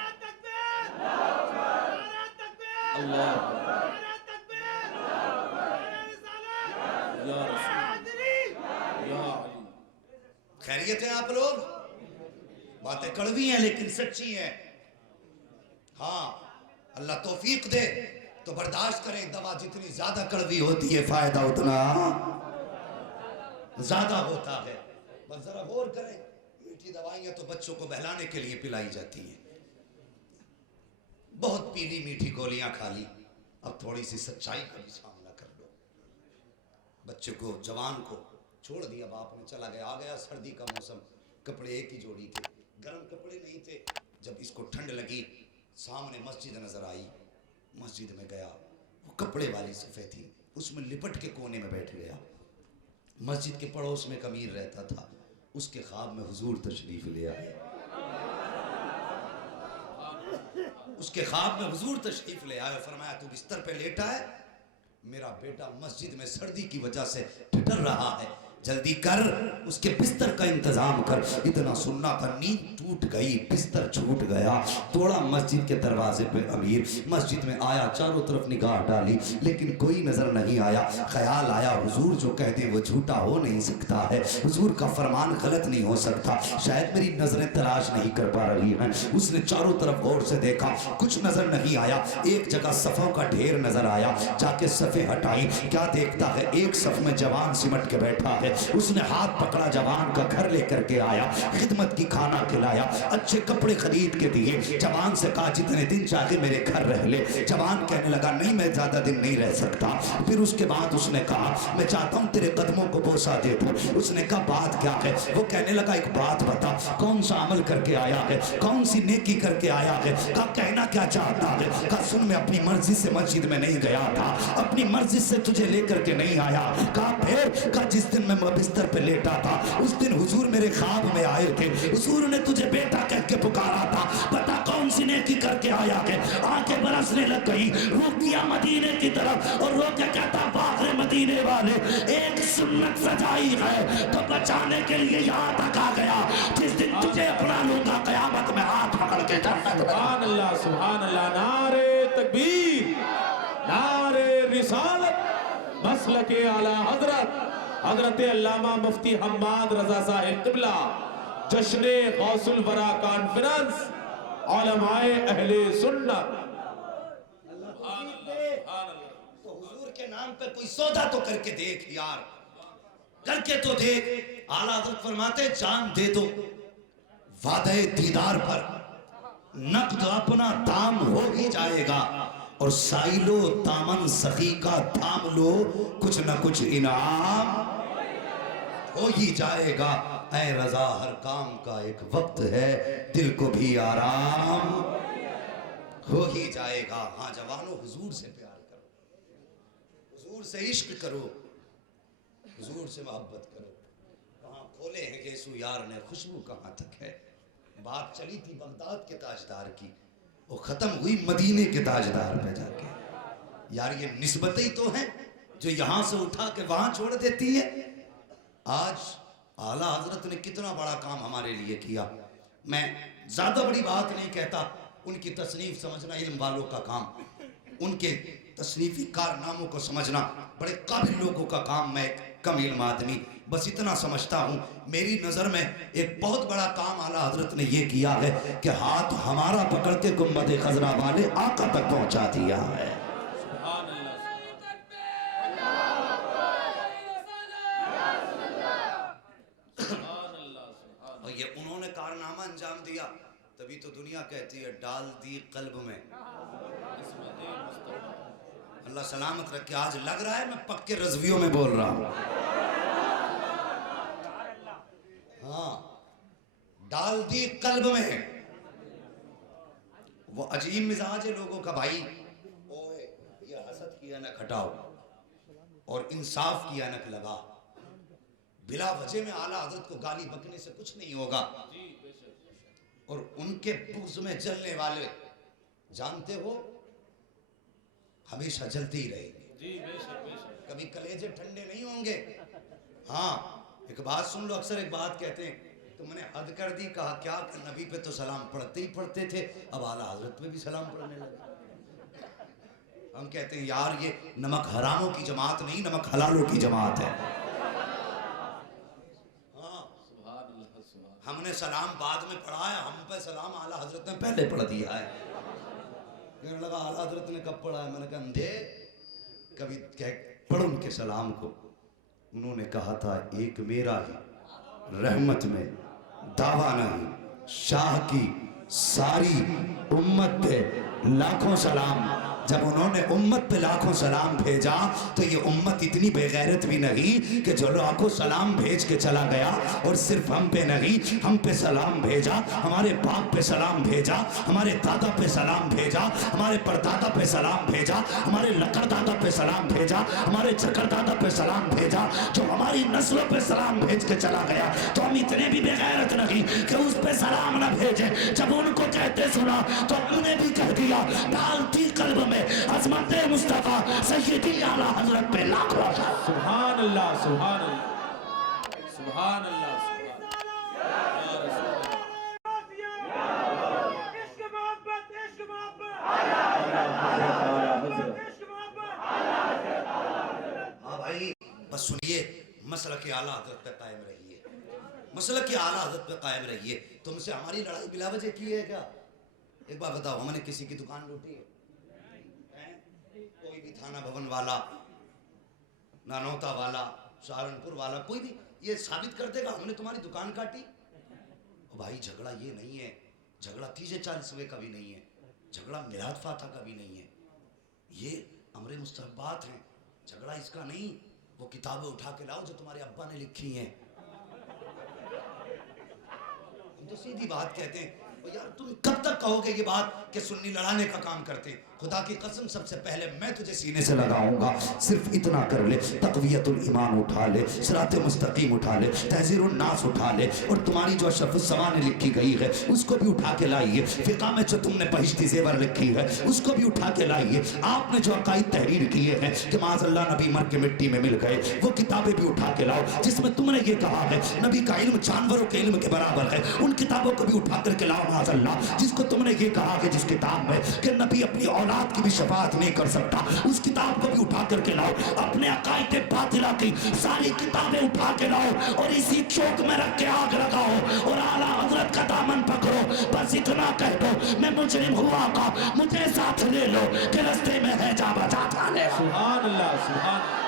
اللہ یا رسول یا علی۔ خیریت ہیں آپ لوگ؟ باتیں کڑوی ہیں لیکن سچی ہیں۔ ہاں اللہ توفیق دے تو برداشت کریں، دوا جتنی زیادہ کڑوی ہوتی ہے فائدہ اتنا زیادہ ہوتا ہے۔ بس ذرا غور کریں، میٹھی دوائیاں تو بچوں کو بہلانے کے لیے پلائی جاتی ہیں، بہت پیلی میٹھی گولیاں کھا لی، اب تھوڑی سی سچائی کا بھی سامنا کر لو۔ بچے کو جوان کو چھوڑ دیا باپ نے، چلا گیا، آ گیا سردی کا موسم، کپڑے ایک ہی جوڑی تھے، گرم کپڑے نہیں تھے۔ جب اس کو ٹھنڈ لگی، سامنے مسجد نظر آئی، مسجد میں گیا، وہ کپڑے والی صفحہ تھی، اس میں لپٹ کے کونے میں بیٹھ گیا۔ مسجد کے پڑوس میں ایک امیر رہتا تھا، اس کے خواب میں حضور تشریف لے آئے، اس کے خواب میں حضور تشریف لے آئے، فرمایا تو بستر پہ لیٹا ہے، میرا بیٹا مسجد میں سردی کی وجہ سے ٹھٹر رہا ہے، جلدی کر اس کے بستر کا انتظام کر۔ اتنا سننا تھا، نیند ٹوٹ گئی، بستر چھوٹ گیا، توڑا مسجد کے دروازے پہ امیر، مسجد میں آیا، چاروں طرف نگاہ ڈالی لیکن کوئی نظر نہیں آیا۔ خیال آیا حضور جو کہہ دیں وہ جھوٹا ہو نہیں سکتا ہے، حضور کا فرمان غلط نہیں ہو سکتا، شاید میری نظریں تلاش نہیں کر پا رہی ہیں۔ اس نے چاروں طرف غور سے دیکھا، کچھ نظر نہیں آیا، ایک جگہ صفوں کا ڈھیر نظر آیا، جا کے صفیں ہٹائی، کیا دیکھتا ہے ایک صف میں جوان سمٹ کے بیٹھا ہے، اس نے ہاتھ پکڑا، جوان کا گھر لے کر کے آیا، خدمت کی کھانا کھلایا، اچھے کپڑے خرید کے دیے، جوان سے کہا جتنے دن چاہے میرے گھر رہ لے۔ جوان کہنے لگا نہیں میں زیادہ دن نہیں رہ سکتا۔ پھر اس کے بعد اس نے کہا میں چاہتا ہوں تیرے قدموں کو بوسہ دے دوں۔ اس نے کہا بات کیا ہے؟ وہ کہنے لگا ایک بات بتا، کون سا عمل کر کے آیا ہے، کون سی نیکی کر کے آیا ہے؟ کہا کہنا کیا چاہتا ہے؟ کہا سن میں اپنی مرضی سے مسجد میں نہیں گیا تھا، اپنی مرضی سے تجھے لے کر کے نہیں آیا۔ کہا پھر؟ کہا جس دن میں بستر پہ لیٹا تھا اس دن حضور میرے خواب میں آئے تھے، حضور نے تجھے بیٹا کہہ کے پکارا تھا، بتا کون سی نیکی کر کے آیا ہے؟ آنکھیں برسنے لگ گئی، رک گیا مدینے کی طرف اور رو کے کہتا باغ مدینے والے ایک سنت سجائی ہے تو بچانے کے لیے یہاں تک آ گیا، جس دن تجھے اپنا لوں گا قیامت میں ہاتھ پکڑ کے جنت میں۔ سبحان اللہ سبحان اللہ، نعرے تکبیر، نعرے رسالت، مسلک اعلی حضرت علامہ مفتی حماد رضا صاحب قبلہ، جشن غوث الورا کانفرنس علماء اہل سنت۔ تو حضور کے نام پہ کوئی سودا تو کر کے دیکھ یار، کر کے تو دیکھ. اعلیٰ حضرت فرماتے جان دے دو وعدے دیدار پر، نقد اپنا دام ہو ہی جائے گا، اور سائلو دامن سخی کا تھام لو، کچھ نہ کچھ انعام ہو ہی جائے گا. اے رضا ہر کام کا ایک وقت ہے، دل کو بھی آرام ہو ہی جائے گا. ہاں جوانوں، حضور سے پیار کرو، حضور سے عشق کرو، حضور سے محبت کرو. کہاں کھولے ہیں یسوع یار نے، خوشبو کہاں تک ہے. بات چلی تھی بغداد کے تاجدار کی، وہ ختم ہوئی مدینے کے تاجدار پہ جا کے. یار یہ نسبتیں تو ہیں جو یہاں سے اٹھا کے وہاں چھوڑ دیتی ہے. آج اعلیٰ حضرت نے کتنا بڑا کام ہمارے لیے کیا. میں زیادہ بڑی بات نہیں کہتا، ان کی تصنیف سمجھنا علم والوں کا کام، ان کے تصنیفی کارناموں کو سمجھنا بڑے قابل لوگوں کا کام. میں ایک کم علم آدمی بس اتنا سمجھتا ہوں، میری نظر میں ایک بہت بڑا کام اعلیٰ حضرت نے یہ کیا ہے کہ ہاتھ ہمارا پکڑ کے گنبد خضرا والے آقا تک پہنچا دیا ہے. اور یہ انہوں نے کارنامہ انجام دیا، تبھی تو دنیا کہتی ہے ڈال دی قلب میں. اللہ سلامت رکھے. آج لگ رہا ہے میں پکے رضویوں میں بول رہا ہوں. ہاں، ڈال دی قلب میں. وہ عجیب مزاج ہے لوگوں کا بھائی. اوے یہ حسد کی انک ہٹاؤ اور انصاف کی انک لگا. بلا وجہ میں اعلیٰ حضرت کو گالی بکنے سے کچھ نہیں ہوگا، اور ان کے بغض میں جلنے والے جانتے ہو ہمیشہ جلتے ہی رہیں گے، کبھی کلیجے ٹھنڈے نہیں ہوں گے. ہاں ایک بات سن لو، اکثر ایک بات کہتے ہیں تم نے حد کر دی. کہا کیا کہ نبی پہ تو سلام پڑھتے ہی پڑھتے تھے، اب اعلیٰ حضرت پہ بھی سلام پڑھنے لگے. ہم کہتے ہیں یار یہ نمک حراموں کی جماعت نہیں، نمک حلالوں کی جماعت ہے. ہم نے سلام بعد میں پڑھا ہے، ہم پہ سلام اعلیٰ حضرت نے پہلے پڑھ دیا ہے. کہنے لگا اعلیٰ حضرت نے کب پڑھا ہے؟ میں نے کہا اندھے کبھی پڑھ ان کے سلام کو. انہوں نے کہا تھا ایک میرا ہی رحمت میں دعویٰ نہیں، شاہ کی ساری امت پہ لاکھوں سلام. جب انہوں نے امت پہ لاکھوں سلام بھیجا تو یہ امت اتنی بے غیرت بھی نہیں کہ جو لاکھوں سلام بھیج کے چلا گیا اور صرف ہم پہ نہیں، ہم پہ سلام بھیجا، ہمارے باپ پہ سلام بھیجا، ہمارے دادا پہ سلام بھیجا، ہمارے پردادا پہ سلام بھیجا، ہمارے لکڑ دادا پہ سلام بھیجا، ہمارے چکر دادا پہ سلام بھیجا. جو ہماری نسلوں پہ سلام بھیج کے چلا گیا تو ہم اتنے بھی بے غیرت نہیں کہ اس پہ سلام نہ بھیجیں. جب ان کو کہتے سنا تو انہیں بھی کہہ دیا. ڈالتی قلب میں عظمت مصطفیٰ سیدی اعلیٰ حضرت پہ لاکھوں. سبحان اللہ، سبحان اللہ، سبحان اللہ. ہاں بھائی بس سنیے، مسلک اعلیٰ حضرت پہ قائم رہیے، مسلک اعلیٰ حضرت پہ قائم رہیے. تم سے ہماری لڑائی بلا وجہ کی ہے کیا؟ ایک بار بتاؤ، ہم نے کسی کی دکان لوٹی ہے؟ کوئی بھی تھانہ بھون والا، نانوتا والا، سہارنپور والا، کوئی بھی یہ ثابت کر دے گا ہم نے تمہاری دکان کاٹی؟ بھائی جھگڑا یہ نہیں ہے، جھگڑا 30-40 کا بھی نہیں ہے، جھگڑا میلاد فاتح کا بھی نہیں ہے، یہ امر مستحبات ہیں. جھگڑا اس کا نہیں. وہ کتابیں اٹھا کے لاؤ جو تمہارے ابا نے لکھی ہیں. ہم تو سیدھی بات کہتے ہیں. یار تم کب تک کہو گے یہ بات کہ سنی لڑانے کا کام کرتے ہیں؟ خدا کی قسم سب سے پہلے میں تجھے سینے سے لگاؤں گا، صرف اتنا کر لے. تقویت الایمان اٹھا لے، صراط مستقیم اٹھا لے، تحذیر الناس اٹھا لے، اور تمہاری جو اشرف السماء نے لکھی گئی ہے اس کو بھی اٹھا کے لائیے. فقہ میں جو تم نے بہشتی زیور لکھی ہے اس کو بھی اٹھا کے لائیے. آپ نے جو عقائد تحریر کیے ہیں کہ معاذ اللہ نبی مر کے مٹی میں مل گئے، وہ کتابیں بھی اٹھا کے لاؤ. جس میں تم نے یہ کہا ہے نبی کا علم جانوروں کے علم کے برابر ہے، ان کتابوں کو بھی اٹھا کر کے لاؤ. معاذ اللہ جس کو تم نے یہ کہا کہ جس کتاب میں کہ نبی اپنی اولاد کی بھی شفاعت نہیں کر سکتا، اس کتاب کو بھی اٹھا کر کے لاؤ. اپنے عقائد باطلہ کی ساری کتابیں اٹھا کے لاؤ اور اسی چوک میں رکھ کے آگ لگاؤ اور اعلیٰ حضرت کا دامن پکڑو. بس اتنا کہہ دو میں مجرم ہوا کا مجھے ساتھ لے لو کہ رستے میں ہے جا بجا تھا لے. سبحان اللہ، سبحان اللہ.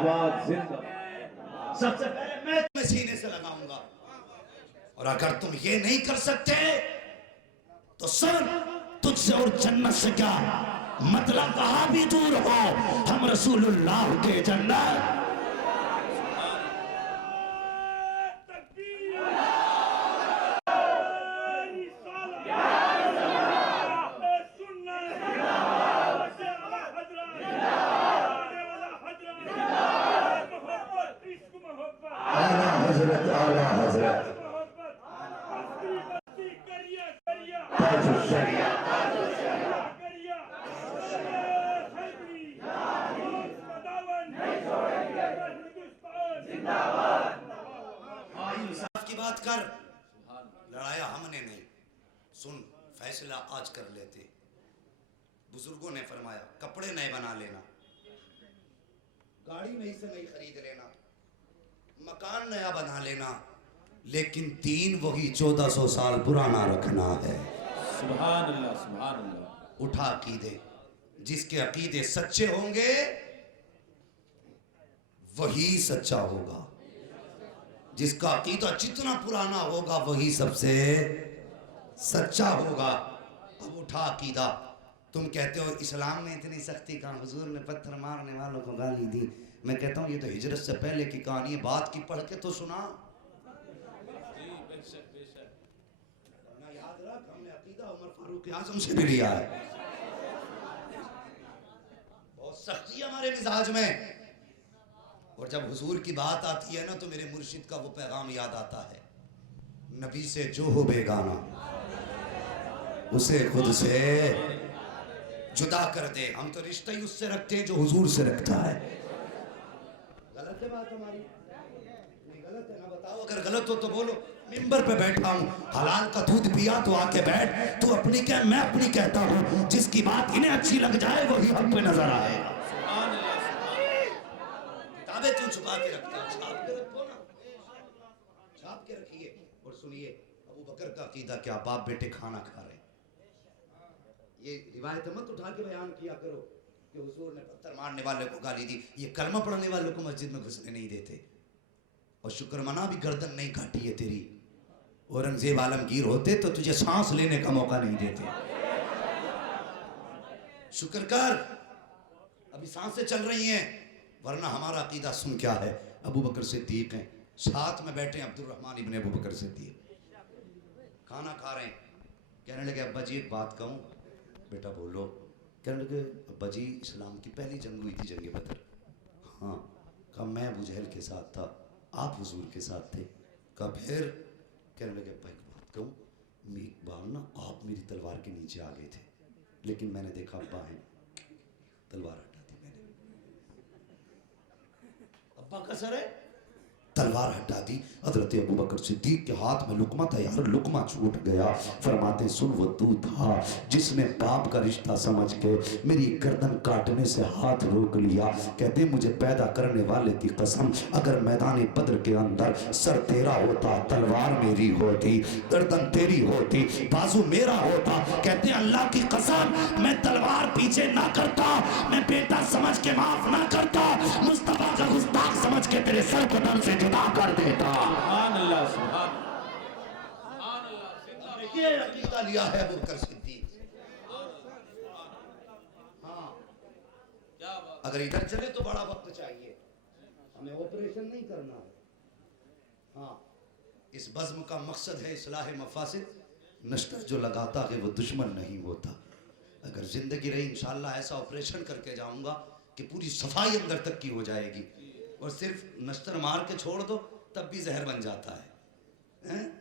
آباد زندہ سب سے پہلے میں سینے سے لگاؤں گا، اور اگر تم یہ نہیں کر سکتے تو سن، تجھ سے اور جنت سے کیا مطلب، کہاں بھی دور ہو ہم رسول اللہ کے جنت. حضرت اعلیٰ حضرت تاج الشریعہ انصاف کی بات کر، لڑایا ہم نے نہیں. سن، فیصلہ آج کر لیتے. بزرگوں نے فرمایا کپڑے نئے بنا لینا، گاڑی نئی سے نئی خرید لینا، مکان نیا بنا لینا، لیکن دین وہی 1400 سال پرانا رکھنا ہے. سبحان اللہ سبحان اللہ. اٹھا عقیدے. جس کے عقیدے سچے ہوں گے وہی سچا ہوگا. جس کا عقیدہ جتنا پرانا ہوگا وہی سب سے سچا ہوگا. اب اٹھا عقیدہ. تم کہتے ہو اسلام میں اتنی سختی کہاں، حضور نے پتھر مارنے والوں کو گالی دی. میں کہتا ہوں یہ تو ہجرت سے پہلے کی کہانی ہے، بات کی پڑھ کے تو سنا. یاد رکھ، ہم نے عقیدہ عمر فاروق اعظم سے بھی لیا ہے. بہت سختی ہے ہمارے مزاج میں، اور جب حضور کی بات آتی ہے نا تو میرے مرشد کا وہ پیغام یاد آتا ہے، نبی سے جو ہو بیگانہ اسے خود سے جدا کر دے. ہم تو رشتہ ہی اس سے رکھتے ہیں جو حضور سے رکھتا ہے. غلط ہے بات ہماری؟ نہیں غلط ہے نا، بتاؤ اگر غلط ہو تو بولو. ممبر پہ بیٹھا ہوں، حلال کا دودھ پیا تو آ کے بیٹھ. تو اپنی کہہ، میں اپنی کہتا ہوں. جس کی بات انہیں اچھی لگ جائے وہی ہم پہ نظر آئے گا. کتابیں کیوں چھپا کے رکھتے ہو؟ چھاپ کے رکھو نا، چھاپ کے رکھیے. اور سنیے ابو بکر کا عقیدہ کیا، باپ بیٹے کھانا کھا رہے ہیں. یہ روایت مت اٹھا کے بیان کیا کرو کہ حضور نے پتھر مارنے والے کو گالی دی. یہ کلمہ پڑھنے والوں کو مسجد میں گھسنے نہیں دیتے. اور شکر منا بھی گردن نہیں کاٹی ہے تیری. اورنگزیب عالمگیر ہوتے تو تجھے سانس لینے کا موقع نہیں دیتے. شکر کر، ابھی سانسیں چل رہی ہیں. ورنہ ہمارا عقیدہ سن کیا ہے، ابو بکر صدیق ہیں، ساتھ میں بیٹھے ہیں عبد الرحمن ابن ابو بکر صدیق، کھانا کھا رہے ہیں. کہنے لگے ابا جی ایک بات کہوں. بیٹا بولو. کہنے لگے ابا جی اسلام کی پہلی جنگ ہوئی تھی جنگ بدر. ہاں. کہا میں ابو جہل کے ساتھ تھا، آپ حضور کے ساتھ تھے. کہا پھر؟ کہنے لگے ابا ایک بات کہوں، ایک بار نا آپ میری تلوار کے نیچے آ گئے تھے، لیکن میں نے دیکھا ابا ہیں، تلوار ہٹا دی میں نے. ابا کا سر ہے، تلوار ہٹا دی. حضرت ابو بکر صدیق کے ہاتھ میں لقمہ تھا یار، لقمہ چھوٹ گیا. فرماتے سن وہ تو تھا جس نے باپ کا رشتہ سمجھ کے میری گردن کاٹنے سے ہاتھ روک لیا. کہتے مجھے پیدا کرنے والے کی قسم، اگر میدان بدر کے اندر سر تیرا ہوتا، تلوار میری ہوتی، گردن تیری ہوتی، بازو میرا ہوتا. کہتے اللہ کی قسم میں تلوار پیچھے نہ کرتا، میں بیٹا سمجھ کے معاف نہ کرتا، مصطفیٰ کا گستاخ سمجھ کے تیرے سر کو دم سے جدا کر دیتا. سبحان اللہ سبحان اللہ. یہ عقیدہ لیا ہے ابو بکر صدیق. ہاں اگر ادھر چلے تو بڑا وقت چاہیے، ہمیں آپریشن نہیں کرنا ہے. ہاں اس بزم کا مقصد ہے اصلاح مفاسد. نشتر جو لگاتا ہے وہ دشمن نہیں ہوتا. اگر زندگی رہی انشاءاللہ ایسا آپریشن کر کے جاؤں گا کہ پوری صفائی اندر تک کی ہو جائے گی. اور صرف نشتر مار کے چھوڑ دو تب بھی زہر بن جاتا ہے،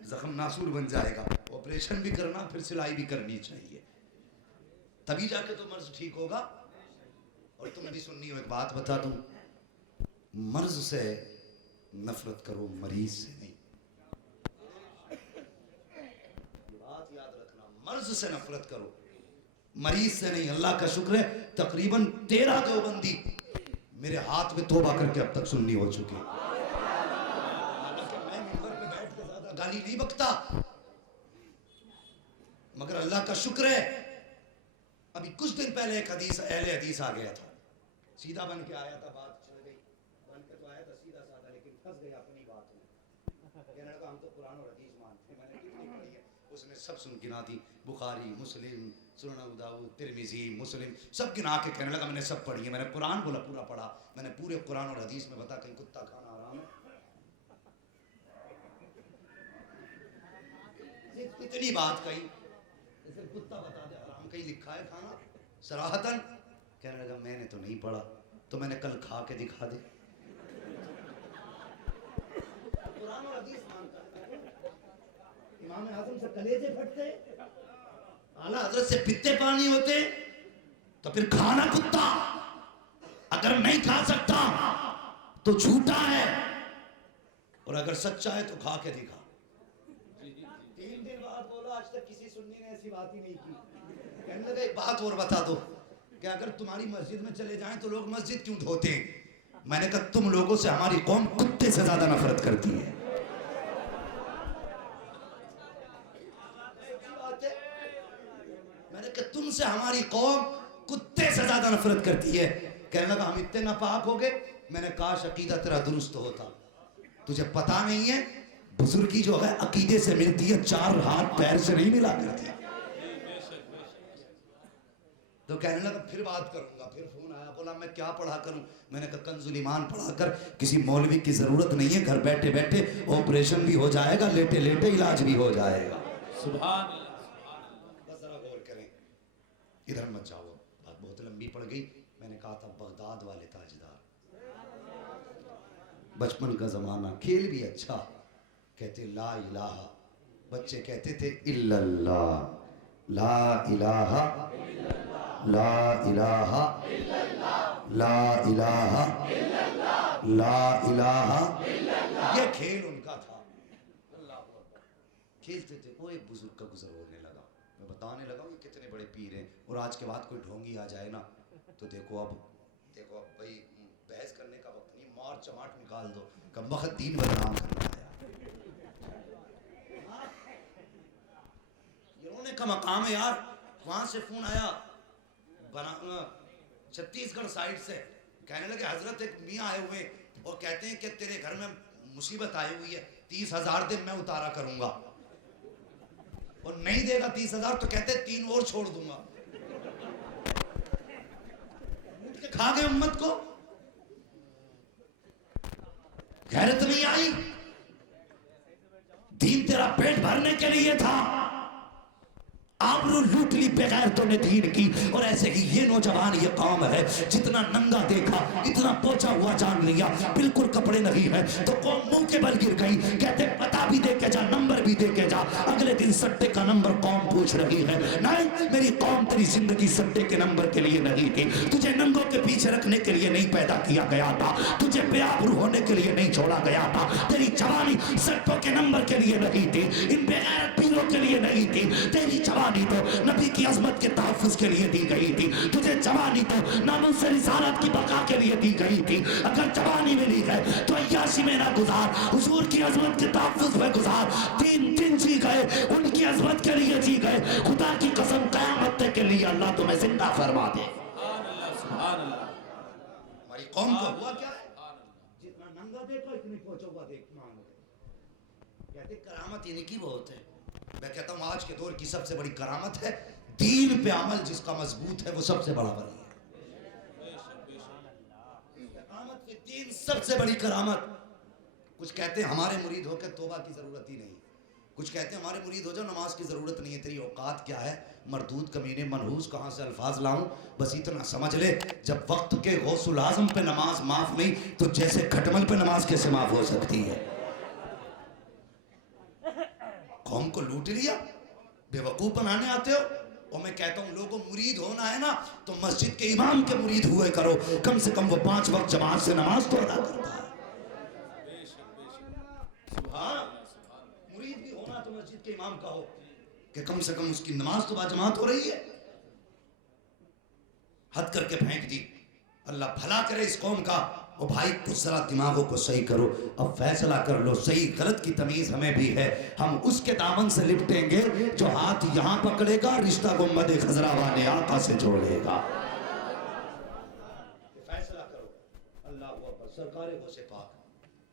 زخم ناسور بن جائے گا. آپریشن بھی کرنا پھر سلائی بھی کرنی چاہیے، تبھی جا کے تو مرض ٹھیک ہوگا. اور تم بھی سننی ہو، ایک بات بتا دوں، مرض سے نفرت کرو، مریض سے نہیں. بات یاد رکھنا، مرض سے نفرت کرو، مریض سے نہیں. اللہ کا شکر ہے تقریباً 13 دیوبندی میرے ہاتھ میں توبہ کر کے اب تک سننی ہو چکی. میں ممبر پہ بیٹھ کے زیادہ گالی نہیں بکتا، مگر اللہ کا شکر ہے ابھی کچھ دن پہلے ایک حدیث اہل حدیث آ گیا تھا، سیدھا بن کے آیا تھا، بات چل گئی. پھنس گئے اپنی بات میں. کہنے لگا ہم تو قرآن اور حدیث مانتے ہیں. میں نے کتنی پڑھی ہے؟ اس نے سب سن گنا دی, بخاری, مسلم, سنن ابو داؤد, ترمذی, مسلم, سب گنا کے کہنے لگا میں نے سب پڑھی ہے. میں نے قرآن بولا پورا پڑھا. میں نے پورے قرآن اور حدیث میں بتا کہیں کتا کھانا حرام ہے؟ اتنی بات کہی, صرف کتا بتا دے حرام کہیں لکھا ہے کھانا صراحتاً؟ کہنے لگا میں نے تو نہیں پڑھا. تو میں نے کل کھا کے دکھا دے. قرآن اور حدیث مانتا ہے. امام اعظم سے کلیجے پھٹتے, اعلیٰ حضرت سے پتے پانی ہوتے, تو پھر کھانا کتا اگر نہیں کھا سکتا تو جھوٹا ہے, اور اگر سچا ہے تو کھا کے دکھا. 3 دن بعد بولا آج تک کسی سنی نے ایسی بات ہی نہیں کی. کہنے لگا ایک بات اور بتا دو کہ اگر تمہاری مسجد میں چلے جائیں تو لوگ مسجد کیوں دھوتے ہیں؟ میں نے کہا تم لوگوں سے ہماری قوم کتے سے زیادہ نفرت کرتی ہے. میں نے کہا تم سے ہماری قوم کتے سے زیادہ نفرت کرتی ہے. کہنے لگا ہم اتنے ناپاک ہو گئے. میں نے کاش عقیدہ تیرا درست ہوتا. تجھے پتا نہیں ہے بزرگی جو ہے عقیدے سے ملتی ہے, 4 ہاتھ پیر سے نہیں ملا کرتی. تو کہنے لگا پھر بات کروں گا. پھر فون آیا, بولا میں کیا پڑھا کروں؟ میں نے کہا کنز الایمان پڑھا کر. کسی مولوی کی ضرورت نہیں ہے, گھر بیٹھے بیٹھے آپریشن بھی ہو جائے گا, لیٹے لیٹے علاج بھی ہو جائے گا. سبحان بس ذرا غور کریں, ادھر مت جاؤ, بات بہت لمبی پڑ گئی. میں نے کہا تھا بغداد والے تاجدار, بچپن کا زمانہ, کھیل بھی اچھا. کہتے لا الہ, بچے کہتے تھے الا اللہ, لا الہ لا الہ لا الہ لا الہ. یہ کھیل ان کا تھا. کھیلتے تھے. وہ ایک بزرگ کا گزر ہونے لگا. میں بتانے لگا یہ کتنے بڑے پیر ہیں, اور آج کے بعد کوئی ڈھونگی آ جائے نا تو دیکھو اب بھائی بحث کرنے کا وقت نہیں, مار چماٹ نکال دو. کم وقت دین بدنام کرنا آیا. یہ انہوں نے کا مقام ہے یار. وہاں سے فون آیا چھتیس گڑھ سائڈ سے, کہنے لگے حضرت ایک میاں آئے ہوئے اور کہتے ہیں کہ تیرے گھر میں مصیبت آئی ہوئی ہے, 30,000 دے میں اتارا کروں گا, اور نہیں دے گا 30,000 تو کہتے 3 اور چھوڑ دوں گا. اٹھ کے کھا گئے امت کو. غیرت نہیں آئی. دین تیرا پیٹ بھرنے کے لیے تھا, آبرو لوٹ لی بغیرتوں نے دین کی. اور ایسے ہی یہ نوجوان, یہ قوم ہے, جتنا ننگا دیکھا اتنا پوچھا ہوا جان لیا, بالکل کپڑے نہیں ہے تو قوم منہ کے بل گر گئی. کہتے پتہ بھی دے کے جا, نمبر بھی دے کے جا. اگلے دن سٹے کا نمبر قوم پوچھ رہی ہے. نہیں, میری قوم تیری زندگی سٹے کے نمبر کے لیے نہیں تھی. تجھے ننگوں کے پیچھے رکھنے کے لیے نہیں پیدا کیا گیا تھا. تجھے بے آبرو ہونے کے لیے نہیں چھوڑا گیا تھا. تیری جوانی سٹوں کے نمبر کے لیے نہیں تھی, ان بے غیرت پیروں کے لیے نہیں تھی. تیری جوانی تو نبی کی عظمت کے تحفظ کے لیے دی گئی تھی. تجھے جوانی تو ناموس رسالت کی بقا کے لیے دی گئی تھی. اگر جوانی ملی ہے تو عیاشی میں نہ گزار, حضور کی عظمت کے تحفظ میں گزار. 3 دن جی گئے, ان کی عظمت کے لیے جی گئے. خدا کی قسم قیامت کے لیے اللہ تمہیں زندہ فرما دے. سبحان اللہ. ہماری قوم کا ہوا کیا ہے, جتنا ننگا دیکھو اتنی پہنچا ہوا دیکھ مانگو. کہتے کرامت ان کی بہت ہے. میں کہتا ہوں آج کے دور کی سب سے بڑی کرامت ہے دین پہ عمل. جس کا مضبوط ہے وہ سب سے بڑا ولی ہے. کرامت پہ دین سب سے بڑی کرامت. کچھ کہتے ہیں ہمارے مرید ہو کے توبہ کی ضرورت ہی نہیں. کچھ کہتے ہیں ہمارے مرید ہو جاؤ, نماز کی ضرورت نہیں ہے. تیری اوقات کیا ہے, مردود کمینے منحوس, کہاں سے الفاظ لاؤں. بس اتنا سمجھ لے, جب وقت کے غوث العظم پہ نماز معاف نہیں تو جیسے کھٹمل پہ نماز کیسے معاف ہو سکتی ہے. قوم کو لوٹ لیا, بے وقوف بنانے آتے ہو. اور میں کہتا ہوں لوگوں مرید ہونا ہے نا تو مسجد کے امام کے مرید ہوئے کرو. کم سے کم وہ 5 وقت جماعت سے نماز تو ادا کرتا ہے. مرید بھی ہونا تو مسجد کے امام کا ہو کہ کم سے کم اس کی نماز تو باجماعت ہو رہی ہے. حد کر کے پھینک دی. اللہ بھلا کرے اس قوم کا. او بھائی کچھ ذرا دماغوں کو صحیح کرو, اب فیصلہ کر لو. صحیح غلط کی تمیز ہمیں بھی ہے. ہم اس کے دامن سے لپٹیں گے جو ہاتھ یہاں پکڑے گا, رشتہ گنبد خضرا والے آقا سے جوڑے گا. فیصلہ کرو. اللہ اکبر. سرکار غوث پاک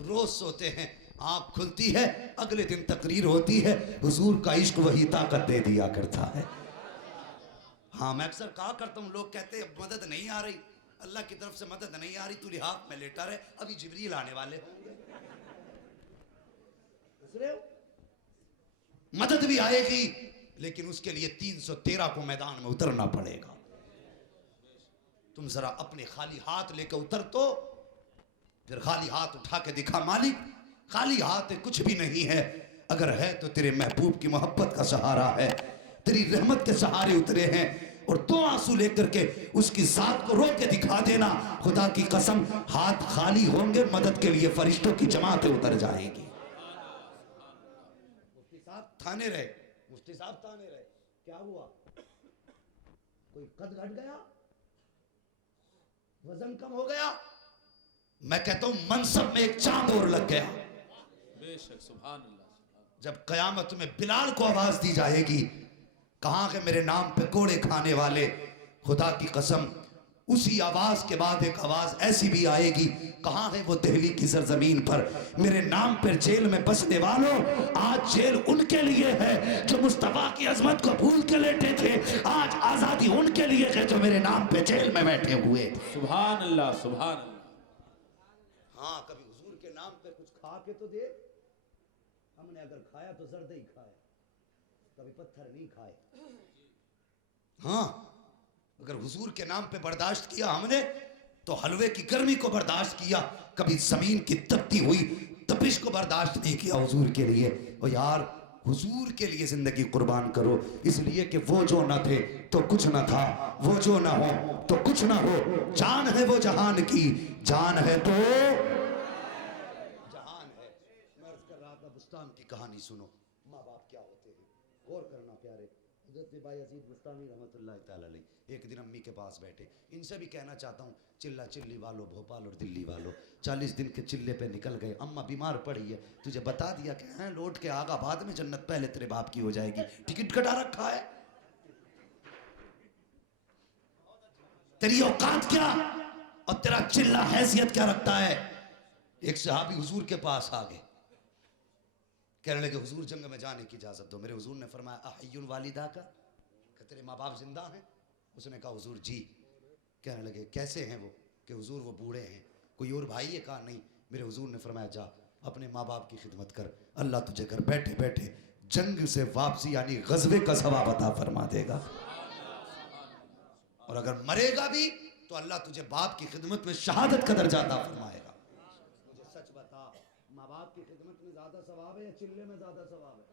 روز سوتے ہیں, آنکھ کھلتی ہے اگلے دن تقریر ہوتی ہے, حضور کا عشق وہی طاقت دے دیا کرتا ہے. ہاں میں اکثر کہا کرتا ہوں, لوگ کہتے ہیں مدد نہیں آ رہی, اللہ کی طرف سے مدد نہیں آ رہی, تو لحاظ میں لیٹا رہے, ابھی جبریل آنے والے ہوں گے. مدد بھی آئے گی لیکن اس کے لیے 313 کو میدان میں اترنا پڑے گا. تم ذرا اپنے خالی ہاتھ لے کے اتر تو, پھر خالی ہاتھ اٹھا کے دکھا مالک خالی ہاتھ کچھ بھی نہیں ہے, اگر ہے تو تیرے محبوب کی محبت کا سہارا ہے, تیری رحمت کے سہارے اترے ہیں, اور 2 آنسو لے کر کے اس کی ذات کو رو کے دکھا دینا. خدا کی قسم ہاتھ خالی ہوں گے, مدد کے لیے فرشتوں کی جماعتیں اتر جائے گی. مفتی صاحب تھانے رہے, مفتی صاحب تھانے رہے, کیا ہوا؟ کوئی قد گھٹ گیا, وزن کم ہو گیا؟ میں کہتا ہوں منصب میں ایک چاند اور لگ گیا. بے شک, سبحان اللہ. جب قیامت میں بلال کو آواز دی جائے گی, کہاں ہے میرے نام پہ کوڑے کھانے والے, خدا کی قسم اسی آواز کے بعد ایک آواز ایسی بھی آئے گی, کہاں ہے وہ دہلی کی سرزمین پر میرے نام پر جیل میں بسنے والوں, آج جیل ان کے لیے ہے جو مصطفیٰ کی عظمت کو بھول کے لیٹے تھے, آج آزادی ان کے لیے ہے جو میرے نام پہ جیل میں بیٹھے ہوئے تھے. سبحان اللہ, سبحان اللہ. ہاں کبھی حضور کے نام پہ کچھ کھا کے تو دے, ہم نے اگر کھایا تو زردہ ہی کھایا, کبھی پتھر نہیں کھائے. ہاں اگر حضور کے نام پہ برداشت کیا ہم نے تو حلوے کی گرمی کو برداشت کیا, کبھی زمین کی تپتی ہوئی تپش کو برداشت نہیں کیا حضور کے لیے. اور یار حضور کے لیے زندگی قربان کرو, اس لیے کہ وہ جو نہ تھے تو کچھ نہ تھا, وہ جو نہ ہو تو کچھ نہ ہو, جان ہے وہ جہان کی, جان ہے تو جہان ہے. میں عرض کر رہا تھا بستان کی کہانی سنو, ماں باپ کیا ہوتے ہیں, غور کرنا پیارے. حضرت بھائی عزیز بستانی رحمت اللہ تعالی علیہ ایک دن امی کے پاس بیٹھے, ان سے بھی کہنا چاہتا ہوں چلا چلی والو بھوپال اور دلی والو 40 دن کے چلے پہ نکل گئے, اماں بیمار پڑی ہے, تجھے بتا دیا کہ ہیں لوٹ کے آگا بعد میں جنت پہلے تیرے باپ کی ہو جائے گی, ٹکٹ کٹا رکھا ہے, تیری اوقات کیا اور تیرا چلا حیثیت کیا رکھتا ہے. ایک صحابی حضور کے پاس آ گئے, کہنے لگے حضور جنگ میں جانے کی اجازت دو. میرے حضور نے فرمایا احی والدہ کا, کہ تیرے ماں باپ زندہ ہیں؟ اس نے کہا حضور جی. کہنے لگے کیسے ہیں وہ؟ کہ حضور وہ بوڑھے ہیں. کوئی اور بھائی ہے؟ کہا نہیں. میرے حضور نے فرمایا جا اپنے ماں باپ کی خدمت کر, اللہ تجھے گھر بیٹھے بیٹھے جنگ سے واپسی یعنی غزوے کا ثواب عطا فرما دے گا, اور اگر مرے گا بھی تو اللہ تجھے باپ کی خدمت میں شہادت کا درجہ عطا فرمائے گا. مجھے سچ بتا, ماں باپ کی خدمت میں زیادہ ثواب ہے یا چلے میں زیادہ ثواب ہے؟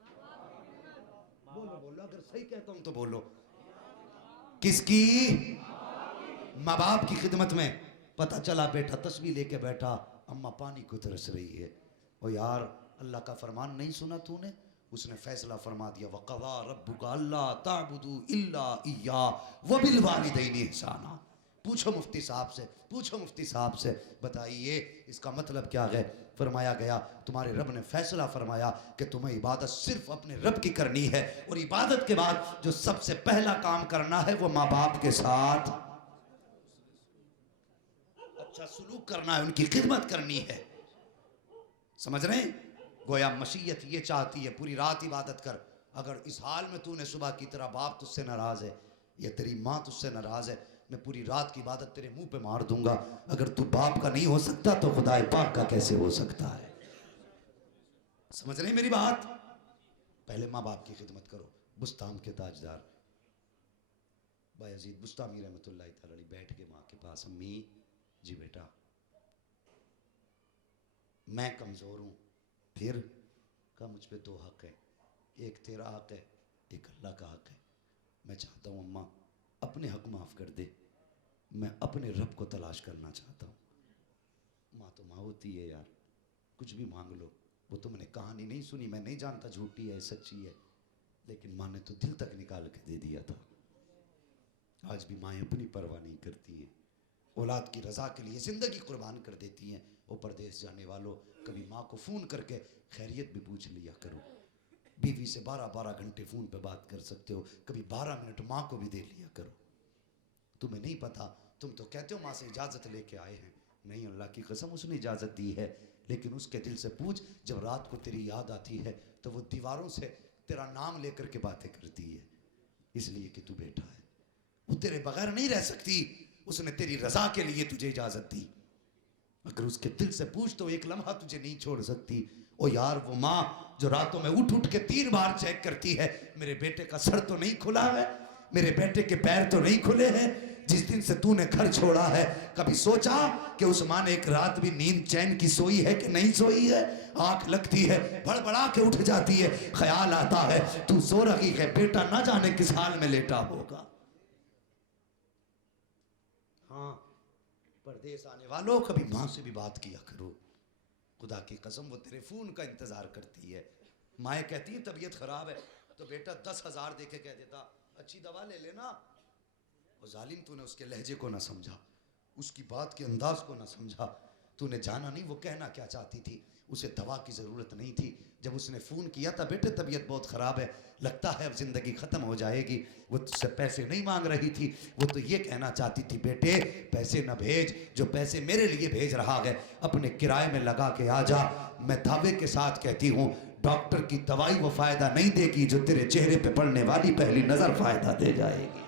بولو بولو, اگر صحیح کہتا ہوں تو بولو. کس کی؟ ماں باپ کی خدمت میں. پتہ چلا بیٹا تسبیح لے کے بیٹھا, اماں پانی کو ترس رہی ہے. او یار اللہ کا فرمان نہیں سنا تو نے؟ اس نے فیصلہ فرما دیا وَقَضَىٰ رَبُّكَ أَلَّا تَعْبُدُوا إِلَّا إِيَّاهُ وَبِالْوَالِدَيْنِ إِحْسَانًا. پوچھو مفتی صاحب سے, پوچھو مفتی صاحب سے, بتائیے اس کا مطلب کیا ہے؟ فرمایا گیا تمہارے رب نے فیصلہ فرمایا کہ تمہیں عبادت صرف اپنے رب کی کرنی ہے, اور عبادت کے بعد جو سب سے پہلا کام کرنا ہے وہ ماں باپ کے ساتھ اچھا سلوک کرنا ہے, ان کی خدمت کرنی ہے. سمجھ رہے ہیں؟ گویا مشیت یہ چاہتی ہے پوری رات عبادت کر. اگر اس حال میں تو نے صبح کی طرح باپ تجھ سے ناراض ہے یا تیری ماں تجھ سے ناراض ہے, میں پوری رات کی عبادت تیرے منہ پہ مار دوں گا. اگر تو باپ کا نہیں ہو سکتا تو خدا پاک کا کیسے ہو سکتا ہے؟ سمجھ رہے ہیں میری بات؟ پہلے ماں باپ کی خدمت کرو. بستام کے تاجدار بھائی عزیز بستامی رحمت اللہ تعالی علیہ بیٹھ کے ماں کے پاس, امی جی بیٹا میں کمزور ہوں, پھر کہا مجھ پہ 2 حق ہے, ایک تیرا حق ہے ایک اللہ کا حق ہے. میں چاہتا ہوں اماں اپنے حق معاف کر دے, میں اپنے رب کو تلاش کرنا چاہتا ہوں. ماں تو ماں ہوتی ہے یار, کچھ بھی مانگ لو. وہ تم نے کہانی نہیں سنی, میں نہیں جانتا جھوٹی ہے سچی ہے, لیکن ماں نے تو دل تک نکال کے دے دیا تھا. آج بھی مائیں اپنی پرواہ نہیں کرتی ہیں, اولاد کی رضا کے لیے زندگی قربان کر دیتی ہیں. وہ پردیس جانے والوں کبھی ماں کو فون کر کے خیریت بھی پوچھ لیا کرو. بیوی سے 12 گھنٹے فون پہ بات کر سکتے ہو, کبھی 12 منٹ ماں کو بھی دے لیا کرو. تمہیں نہیں پتا, تم تو کہتے ہو ماں سے اجازت لے کے آئے ہیں. نہیں اللہ کی قسم اس نے اجازت دی ہے, لیکن اس کے دل سے پوچھ جب رات کو تیری یاد آتی ہے تو وہ دیواروں سے تیرا نام لے کر کے باتیں کرتی ہے، اس لیے کہ تو بیٹا ہے، وہ تیرے بغیر نہیں رہ سکتی، اس نے تیری رضا کے لیے تجھے اجازت دی، اگر اس کے دل سے پوچھ تو ایک لمحہ تجھے نہیں چھوڑ سکتی۔ او یار وہ ماں جو راتوں میں اٹھ اٹھ کے 3 بار چیک کرتی ہے میرے بیٹے کا سر تو نہیں کھلا ہے، میرے بیٹے کے پیر تو نہیں کھلے ہیں، جس دن سے تو نے گھر چھوڑا ہے کبھی سوچا کہ اس ماں نے ایک رات بھی نیند چین کی سوئی ہے کہ نہیں سوئی ہے؟ آنکھ لگتی ہے، بڑبڑا کے اٹھ جاتی ہے، خیال آتا ہے تو سو رہی ہے، بیٹا نہ جانے کس حال میں لیٹا ہوگا۔ ہاں پردیس آنے والوں کبھی ماں سے بھی بات کیا کرو، خدا کی قسم وہ تیرے فون کا انتظار کرتی ہے۔ مائیں کہتی ہیں طبیعت خراب ہے تو بیٹا 10,000 دے کے کہہ دیتا اچھی دوا لے لینا، اور ظالم تو نے اس کے لہجے کو نہ سمجھا، اس کی بات کے انداز کو نہ سمجھا، تو نے جانا نہیں وہ کہنا کیا چاہتی تھی، اسے دوا کی ضرورت نہیں تھی۔ جب اس نے فون کیا تھا بیٹے طبیعت بہت خراب ہے، لگتا ہے اب زندگی ختم ہو جائے گی، وہ تجھ سے پیسے نہیں مانگ رہی تھی، وہ تو یہ کہنا چاہتی تھی بیٹے پیسے نہ بھیج، جو پیسے میرے لیے بھیج رہا ہے اپنے کرائے میں لگا کے آ جا۔ میں دعوے کے ساتھ کہتی ہوں ڈاکٹر کی دوائی وہ فائدہ نہیں دے گی جو تیرے چہرے پہ پڑنے والی پہلی نظر فائدہ دے جائے گی۔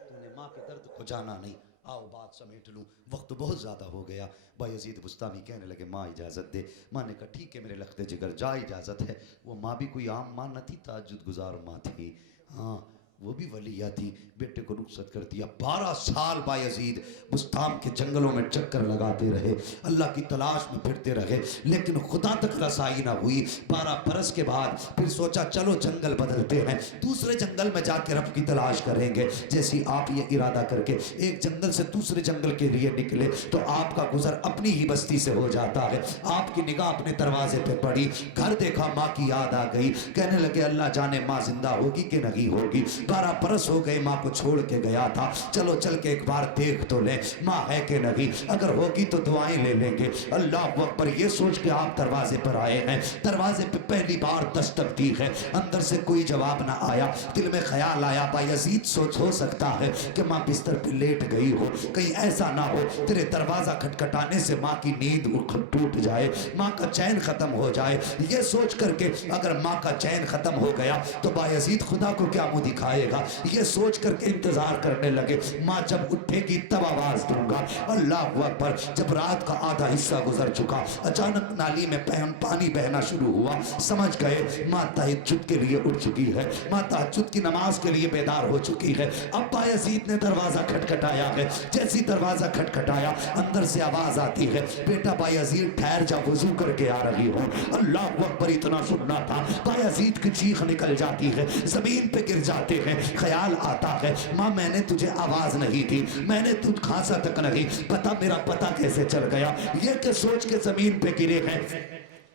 تو نے ماں کے درد کو جانا نہیں، آؤ بات سمیٹ لوں، وقت بہت زیادہ ہو گیا۔ بایزید بستامی کہنے لگے ماں اجازت دے، ماں نے کہا ٹھیک ہے میرے لخت جگر جا اجازت ہے۔ وہ ماں بھی کوئی عام ماں نہ تھی، تہجد گزار ماں تھی، ہاں وہ بھی ولیہ تھی، بیٹے کو رخصت کر دیا۔ 12 سال بایزید بستام کے جنگلوں میں چکر لگاتے رہے، اللہ کی تلاش میں پھرتے رہے، لیکن خدا تک رسائی نہ ہوئی۔ 12 برس کے بعد پھر سوچا چلو جنگل بدلتے ہیں، دوسرے جنگل میں جا کے رب کی تلاش کریں گے۔ جیسی آپ یہ ارادہ کر کے ایک جنگل سے دوسرے جنگل کے لیے نکلے تو آپ کا گزر اپنی ہی بستی سے ہو جاتا ہے۔ آپ کی نگاہ اپنے دروازے پہ پڑی، گھر دیکھا، ماں کی یاد آ گئی، کہنے لگے اللہ جانے ماں زندہ ہوگی کہ نہیں ہوگی۔ 12 برس ہو گئے ماں کو چھوڑ کے گیا تھا، چلو چل کے ایک بار دیکھ تو لیں ماں ہے کہ نہیں، اگر ہوگی تو دعائیں لے لیں گے۔ اللہ اکبر، یہ سوچ کے آپ دروازے پر آئے ہیں، دروازے پہ پہلی بار دستک دی ہے، اندر سے کوئی جواب نہ آیا۔ دل میں خیال آیا بایزید سوچ ہو سکتا ہے کہ ماں بستر پہ لیٹ گئی ہو، کہیں ایسا نہ ہو تیرے دروازہ کھٹکھٹانے سے ماں کی نیند ٹوٹ جائے، ماں کا چین ختم ہو جائے۔ یہ سوچ کر کے اگر ماں کا چین ختم ہو گیا تو بایزید خدا کو کیا منہ دکھائے گا، یہ سوچ کر کے انتظار کرنے لگے ماں جب اٹھے گی تب آواز دوں گا۔ اللہ اکبر، جب رات کا آدھا حصہ گزر چکا اچانک نالی میں پانی بہنا شروع ہوا، سمجھ گئے ماں تہجد کے لیے اٹھ چکی ہے، ماں تہجد کی نماز کے لیے بیدار ہو چکی ہے۔ اب بایزید نے دروازہ کھٹکھٹایا ہے، جیسی دروازہ کھٹکھٹایا اندر سے آواز آتی ہے بیٹا بایزید ٹھہر جا، وضو کر کے آ رہی ہوں۔ اللہ اکبر، اتنا سننا تھا بایزید کی چیخ نکل جاتی ہے، زمین پہ گر جاتے ہیں۔ خیال آتا ہے ماں میں نے تجھے آواز نہیں دی، میں نے تجھ کھانسا تک نہیں، پتا میرا پتا کیسے چل گیا، یہ کہ سوچ کے زمین پہ گرے ہیں۔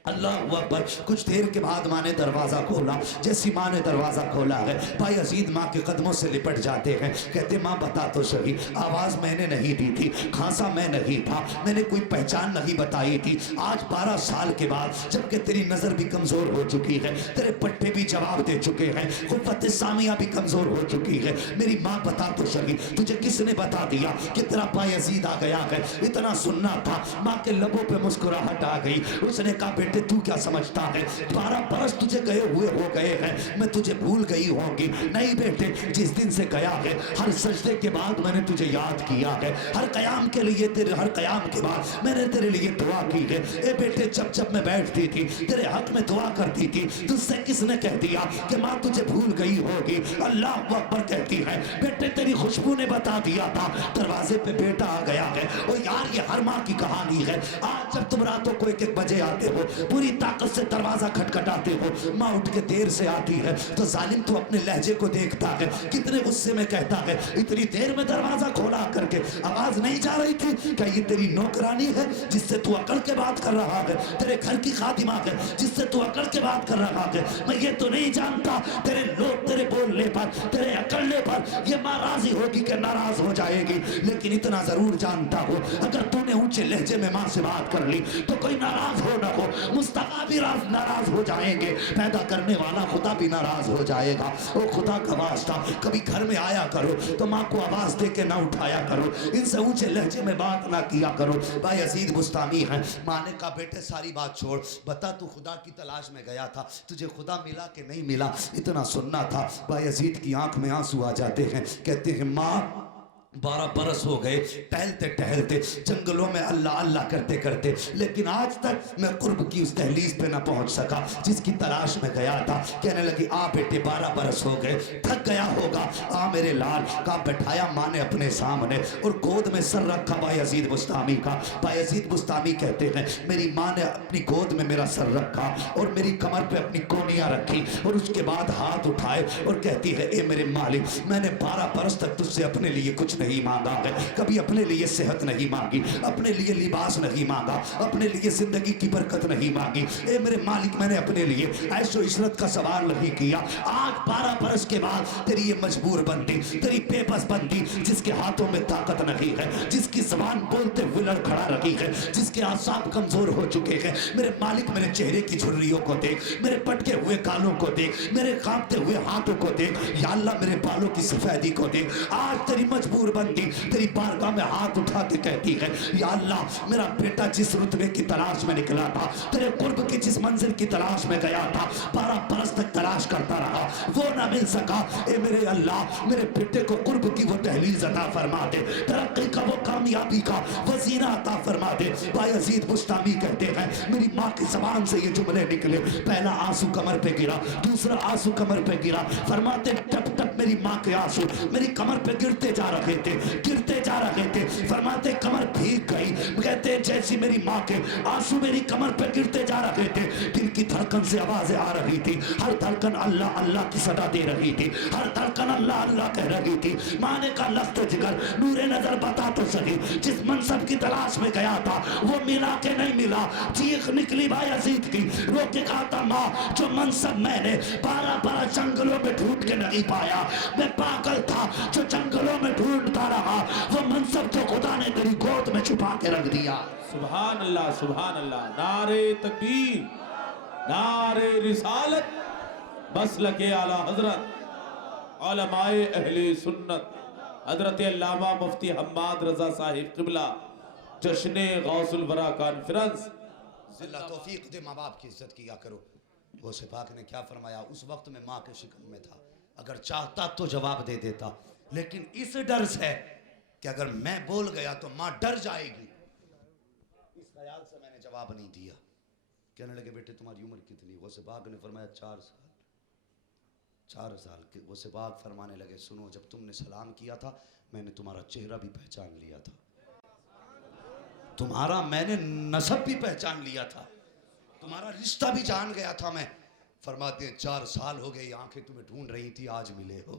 اللہ اکبر، کچھ دیر کے بعد ماں نے دروازہ کھولا، جیسی ماں نے دروازہ کھولا ہے بایزید ماں کے قدموں سے لپٹ جاتے ہیں، کہتے ماں بتا تو صحیح، آواز میں نے نہیں دی تھی، کھانسا میں نہیں تھا، میں نے کوئی پہچان نہیں بتائی تھی، آج 12 سال کے بعد جبکہ تیری نظر بھی کمزور ہو چکی ہے، تیرے پٹھے بھی جواب دے چکے ہیں، قوت سامیہ بھی کمزور ہو چکی ہے، میری ماں بتا تو صحیح تجھے کس نے بتا دیا کہ تیرا بایزید آ گیا ہے؟ اتنا سننا تھا۔ ماں کے لبوں پہ مسکراہٹ آ گئی، اس نے کہا بیٹے تو کیا سمجھتا ہے 12 برس تجھے گئے ہوئے ہو گئے ہیں، میں تجھے بھول گئی ہوں گی؟ نہیں بیٹے، جس دن سے گیا ہے ہر سجدے کے بعد میں نے تجھے یاد کیا ہے، ہر قیام کے لیے ہر قیام کے بعد میں نے تیرے لیے دعا کی ہے۔ اے بیٹے جب میں بیٹھتی تھی تیرے حق میں دعا کرتی تھی، تجھ سے کس نے کہہ دیا کہ ماں تجھے بھول گئی ہوگی؟ اللہ اکبر کہتی ہے بیٹے تیری خوشبو نے بتا دیا تھا دروازے پہ بیٹا آ گیا ہے۔ اور یار یہ ہر ماں کی کہانی ہے، آج جب تم راتوں کو 1-1 بجے آتے ہو پوری طاقت سے دروازہ کھٹکھٹاتے ہو، ماں اٹھ کے دیر سے آتی ہے تو ظالم تو اپنے لہجے کو دیکھتا ہے، کتنے غصے میں کہتا ہے اتنی دیر میں دروازہ کھولا کر کے آواز نہیں جا رہی تھی؟ کیا یہ تیری نوکرانی ہے جس سے تو عقل کے بات کر رہا ہے؟ تیرے گھر کی خادمہ ہے جس سے تو عقل کے بات کر رہا ہے؟ میں یہ تو نہیں جانتا تیرے لوگ تیرے بولنے پر تیرے عقلنے پر یہ ماں راضی ہوگی کہ ناراض ہو جائے گی، لیکن اتنا ضرور جانتا ہو اگر تو نے اونچے لہجے میں ماں سے بات کر لی تو کوئی ناراض ہو نہ ہو مصطفیٰ بھی ناراض ہو جائیں گے, پیدا کرنے والا خدا بھی ناراض ہو جائے گا. او خدا کا واسطہ کبھی گھر میں آیا کرو تو ماں کو آواز دے کے نہ اٹھایا کرو, ان سے اونچے لہجے میں بات نہ کیا کرو. بھائی یزید بستامی ہیں, ماں نے کہا بیٹے ساری بات چھوڑ, بتا تو خدا کی تلاش میں گیا تھا, تجھے خدا ملا کہ نہیں ملا, اتنا سننا تھا. بھائی یزید کی آنکھ میں آنسو آ جاتے ہیں, کہتے ہیں ماں 12 برس ہو گئے ٹہلتے ٹہلتے جنگلوں میں اللہ اللہ کرتے کرتے, لیکن آج تک میں قرب کی اس دہلیز پہ نہ پہنچ سکا جس کی تلاش میں گیا تھا. کہنے لگی آ بیٹے 12 برس ہو گئے, تھک گیا ہوگا, آ میرے لال. کہا بٹھایا ماں نے اپنے سامنے اور گود میں سر رکھا بایزید بستامی کا. بایزید بستامی کہتے ہیں میری ماں نے اپنی گود میں میرا سر رکھا اور میری کمر پہ اپنی کونیاں رکھی, اور اس کے بعد ہاتھ اٹھائے اور کہتی ہے اے میرے مالک, میں نے 12 برس تک تجھ سے اپنے لیے کچھ نہیں مانگا ہے, کبھی اپنے لیے صحت نہیں مانگی, اپنے لیے لباس نہیں مانگا, اپنے لیے زندگی کی برکت نہیں مانگی. اے میرے مالک میں نے اپنے لیے عیش و عشرت کا سوال نہیں کیا. آج 12 برس کے بعد تیری یہ مجبور بندی, تیری بے بس بندی, جس کے ہاتھوں میں طاقت نہیں ہے, جس کی زبان بولتے ہوئے لڑکھڑا رہی ہے, جس کے اعصاب کمزور ہو چکے ہیں, میرے مالک میرے چہرے کی جھریوں کو دیکھ, میرے پٹکے ہوئے گالوں کو دیکھ, میرے کانپتے ہوئے ہاتھوں کو دیکھ, یا اللہ میرے بالوں کی سفیدی کو دیکھ. آج تیری مجبور بندی تیری بارگاہ میں ہاتھ اٹھا کے کہتی ہے یا اللہ میرا بیٹا جس رتبے کی تلاش میں نکلا تھا, تیرے قرب کی جس منزل کی تلاش میں گیا تھا, 12 برس تک تلاش کرتا رہا, وہ نہ مل سکا. اے میرے اللہ میرے بیٹے کو قرب کی وہ دہلیز عطا فرما دے, ترقی کا وہ کامیابی کا وسیلہ عطا فرما دے. بایزید بستامی کہتے ہیں میری ماں کی زبان سے یہ جملے نکلے, پہلا آنسو کمر پہ گرا, دوسرا آنسو کمر پہ گرا, فرماتے ٹپ ٹپ میری ماں کے آنسو میری کمر پہ گرتے جا رہے تھے, گرتے جا رہے تھے. فرماتے کمر بھیگ گئی, کہتے جیسی میری ماں کے آنسو میری کمر پہ گرتے جا رہے تھے, دل کی دھڑکن سے آوازیں آ رہی تھی, ہر دھڑکن اللہ اللہ کی صدا دے رہی تھی, ہر دھڑکن اللہ اللہ کہہ رہی تھی. ماں نے کہا لفظ جگر نور نظر بتا تو سکی, جس منصب کی تلاش میں گیا تھا وہ ملا کہ نہیں ملا. چیخ نکلی بایزید کی, رو کے کہا تھا ماں جو منصب میں نے 12 برس جنگلوں میں ڈھونڈ کے نہیں پایا, میں پاگل تھا جو جنگلوں میں ڈھونڈتا رہا, وہ منصب جو خدا نے تیری گود میں چھپا کے رکھ دیا. سبحان اللہ سبحان اللہ. نعرے تکبیر, نعرے رسالت, مسلک اعلی حضرت علماء اہل سنت حضرت علامہ مفتی حماد رضا صاحب قبلہ, جشن غوث الورا کانفرنس. اللہ توفیق دے, ماں باپ کی عزت کیا کرو. غوث پاک نے کیا فرمایا, اس وقت میں ماں کے شکم میں تھا, اگر چاہتا تو جواب دے دیتا, لیکن اس ڈر سے کہ اگر میں بول گیا تو ماں ڈر جائے گی, اس خیال سے میں نے جواب نہیں دیا. کہنے لگے بیٹے تمہاری عمر کتنی؟ غوث پاک نے فرمایا 4 سال. 4 سال کے غوث پاک فرمانے لگے سنو, جب تم نے سلام کیا تھا میں نے تمہارا چہرہ بھی پہچان لیا تھا, تمہارا میں نے نسب بھی پہچان لیا تھا, تمہارا رشتہ بھی جان گیا تھا میں. فرماتے ہیں 4 سال ہو گئے آنکھیں تمہیں ڈھونڈ رہی تھی, آج ملے ہو.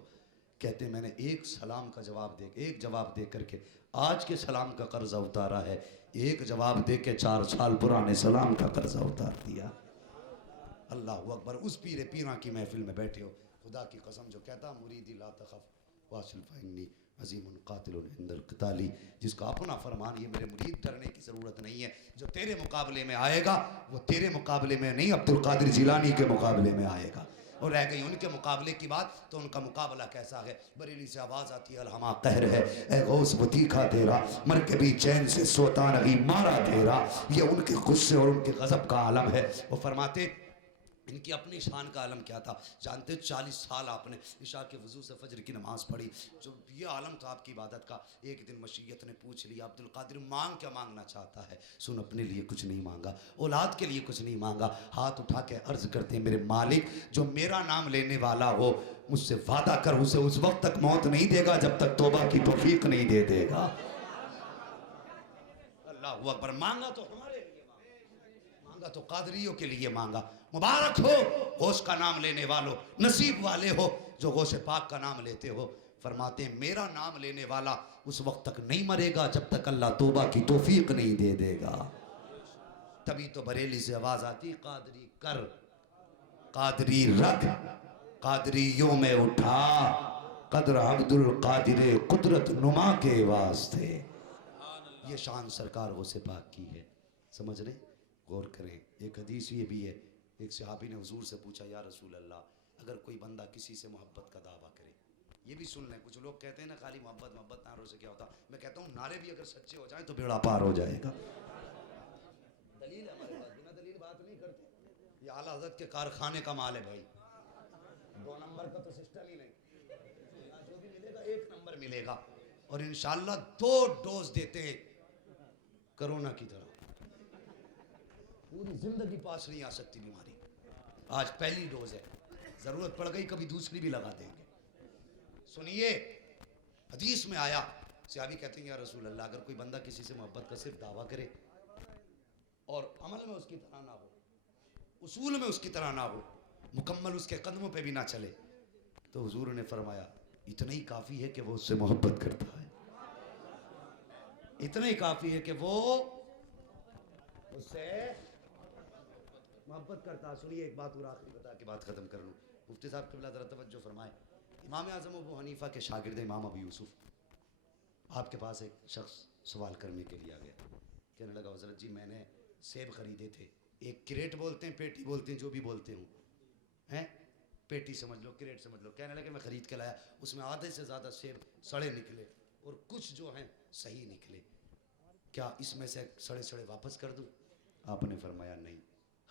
کہتے ہیں میں نے ایک سلام کا جواب دے, ایک جواب دے کر کے آج کے سلام کا قرضہ اتارا ہے, ایک جواب دے کے 4 سال پرانے سلام کا قرضہ اتار دیا. اللہ اکبر. اس پیر پیراں کی محفل میں بیٹھے ہو, خدا کی قسم جو کہتا مریدی لا تخف واصل فإنی عظیم قاتل عند القتال, جس کا اپنا فرمان یہ میرے مرید ڈرنے کی ضرورت نہیں ہے, جو تیرے مقابلے میں آئے گا وہ تیرے مقابلے میں نہیں عبد القادر جیلانی کے مقابلے میں آئے گا. اور رہ گئی ان کے مقابلے کی بات, تو ان کا مقابلہ کیسا ہے. بریلی سے آواز آتی ہے الہما قہر ہے, اے غوث وہ تیکھا تیرا, مر کے بھی چین سے سوتا نہیں مارا تیرا. یہ ان کے غصے اور ان کے غضب کا عالم ہے. وہ فرماتے ان کی اپنی شان کا عالم کیا تھا جانتے؟ 40 سال آپ نے عشاء کے وضو سے فجر کی نماز پڑھی, جو یہ عالم تھا آپ کی عبادت کا. ایک دن مشیت نے پوچھ لیا عبد القادر مانگ کیا مانگنا چاہتا ہے؟ سن, اپنے لیے کچھ نہیں مانگا, اولاد کے لیے کچھ نہیں مانگا. ہاتھ اٹھا کے عرض کرتے ہیں میرے مالک جو میرا نام لینے والا ہو مجھ سے وعدہ کر اسے اس وقت تک موت نہیں دے گا جب تک توبہ کی توفیق نہیں دے دے گا. اللہ اکبر. مانگا تو ہمارے لیے مانگا تو قادریوں کے لیے مانگا. مبارک ہو غوث کا نام لینے والوں, نصیب والے ہو جو غوث پاک کا نام لیتے ہو. فرماتے ہیں میرا نام لینے والا اس وقت تک نہیں مرے گا جب تک اللہ توبہ کی توفیق نہیں دے دے گا. تبھی تو بریلی سے آواز آتی قادری کر, قادری رکھ, قادریوں میں اٹھا, قدر عبد القادر قدرت نما کے واسطے. یہ شان سرکار غوث پاک کی ہے. سمجھ رہے؟ غور کریں. ایک حدیث یہ بھی ہے, ایک صحابی نے حضور سے پوچھا یا رسول اللہ اگر کوئی بندہ کسی سے محبت کا دعویٰ کرے, یہ بھی سن لیں, کچھ لوگ کہتے ہیں نا خالی محبت محبت نعروں سے کیا ہوتا, میں کہتا ہوں نعرے بھی اگر سچے ہو جائیں تو بیڑا پار ہو جائے گا. دلیل ہے ہمارے پاس, بنا دلیل بات نہیں کرتے. یہ اعلیٰ حضرت کے کارخانے کا مال ہے بھائی, 2 نمبر کا تو سسٹم ہی نہیں, جو بھی ملے گا 1 نمبر ملے گا. اور انشاءاللہ 2 ڈوز دیتے ہیں کرونا کی طرح, پوری زندگی پاس نہیں آ سکتی بیماری. آج پہلی ڈوز ہے, ضرورت پڑ گئی کبھی دوسری بھی لگا دیں گے. سنیے, حدیث میں آیا, صحابی کہتے ہیں یا رسول اللہ اگر کوئی بندہ کسی سے محبت کا صرف دعویٰ کرے اور عمل میں اس کی طرح نہ ہو, اصول میں اس کی طرح نہ ہو, مکمل اس کے قدموں پہ بھی نہ چلے, تو حضور نے فرمایا اتنا ہی کافی ہے کہ وہ اس سے محبت کرتا ہے, اتنا ہی کافی ہے کہ وہ اس سے محبت کرتا. سنیے ایک بات اور آخری بتا کے بات ختم کر لوں. مفتی صاحب قبلہ ذرا توجہ فرمائے. امام اعظم ابو حنیفہ کے شاگرد امام ابو یوسف, آپ کے پاس ایک شخص سوال کرنے کے لیے آ گیا, کہنے لگا حضرت جی میں نے سیب خریدے تھے, ایک کریٹ بولتے ہیں پیٹی بولتے ہیں جو بھی بولتے ہوں ہیں, پیٹی سمجھ لو کریٹ سمجھ لو, کہنے لگے میں خرید کے لایا, اس میں آدھے سے زیادہ سیب سڑے نکلے اور کچھ جو ہیں صحیح نکلے, کیا اس میں سے سڑے سڑے واپس کر دوں؟ آپ نے فرمایا نہیں,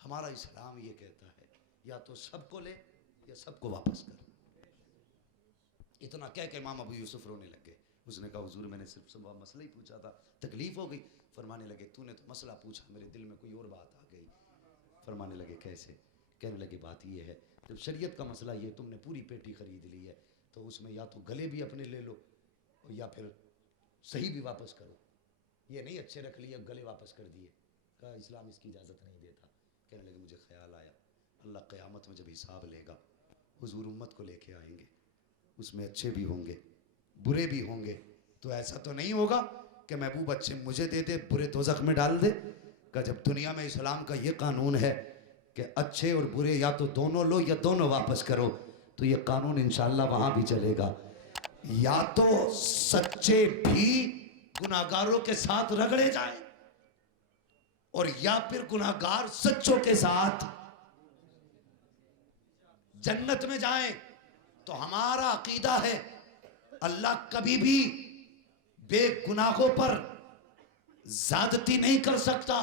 ہمارا اسلام یہ کہتا ہے یا تو سب کو لے یا سب کو واپس کر. اتنا کہہ کہ امام ابو یوسف رونے لگے. اس نے کہا حضور میں نے صرف صبح مسئلہ ہی پوچھا تھا, تکلیف ہو گئی. فرمانے لگے تو نے تو مسئلہ پوچھا, میرے دل میں کوئی اور بات آ گئی. فرمانے لگے کیسے؟ کہنے لگے بات یہ ہے جب شریعت کا مسئلہ یہ تم نے پوری پیٹی خرید لی ہے تو اس میں یا تو گلے بھی اپنے لے لو یا پھر صحیح بھی واپس کرو, یہ نہیں اچھے رکھ لیے گلے واپس کر دیے. کہا اسلام اس کی اجازت نہیں دیتا. کہنے لگے مجھے خیال آیا اللہ قیامت میں جب حساب لے گا حضور امت کو لے کے آئیں گے, اس میں اچھے بھی ہوں گے برے بھی ہوں گے, تو ایسا تو نہیں ہوگا کہ محبوب اچھے مجھے دے دے برے دوزخ میں ڈال دے. کہ جب دنیا میں اسلام کا یہ قانون ہے کہ اچھے اور برے یا تو دونوں لو یا دونوں واپس کرو, تو یہ قانون انشاءاللہ وہاں بھی چلے گا. یا تو سچے بھی گناہگاروں کے ساتھ رگڑے جائیں اور یا پھر گناہگار سچوں کے ساتھ جنت میں جائیں. تو ہمارا عقیدہ ہے اللہ کبھی بھی بے گناہوں پر زیادتی نہیں کر سکتا,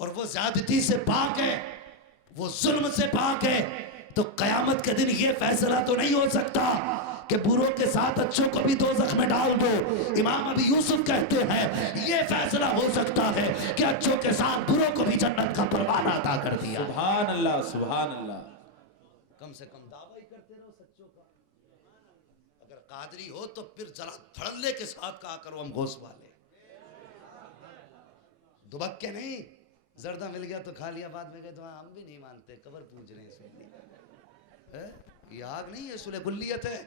اور وہ زیادتی سے پاک ہے, وہ ظلم سے پاک ہے. تو قیامت کے دن یہ فیصلہ تو نہیں ہو سکتا کہ بروں کے ساتھ اچھوں کو بھی دوزخ میں ڈال دو. امام ابی یوسف کہتے ہیں یہ فیصلہ ہو سکتا ہے کہ اچھوں کے ساتھ بروں کو بھی جنت کا پروانہ عطا کر دیا. سبحان اللہ سبحان اللہ. کم سے کم دعویٰ ہی کرتے رہو سچوں کا. اگر قادری ہو تو پھر ذرا دھڑلے کے ساتھ کہا کرو ہم غوث والے, دبک کے نہیں. زردہ مل گیا تو کھا لیا, بعد میں گئے تو ہم بھی نہیں مانتے, قبر پوچھ رہے ہیں اس میں. یہ آگ نہیں ہے, سلح کلیت ہے.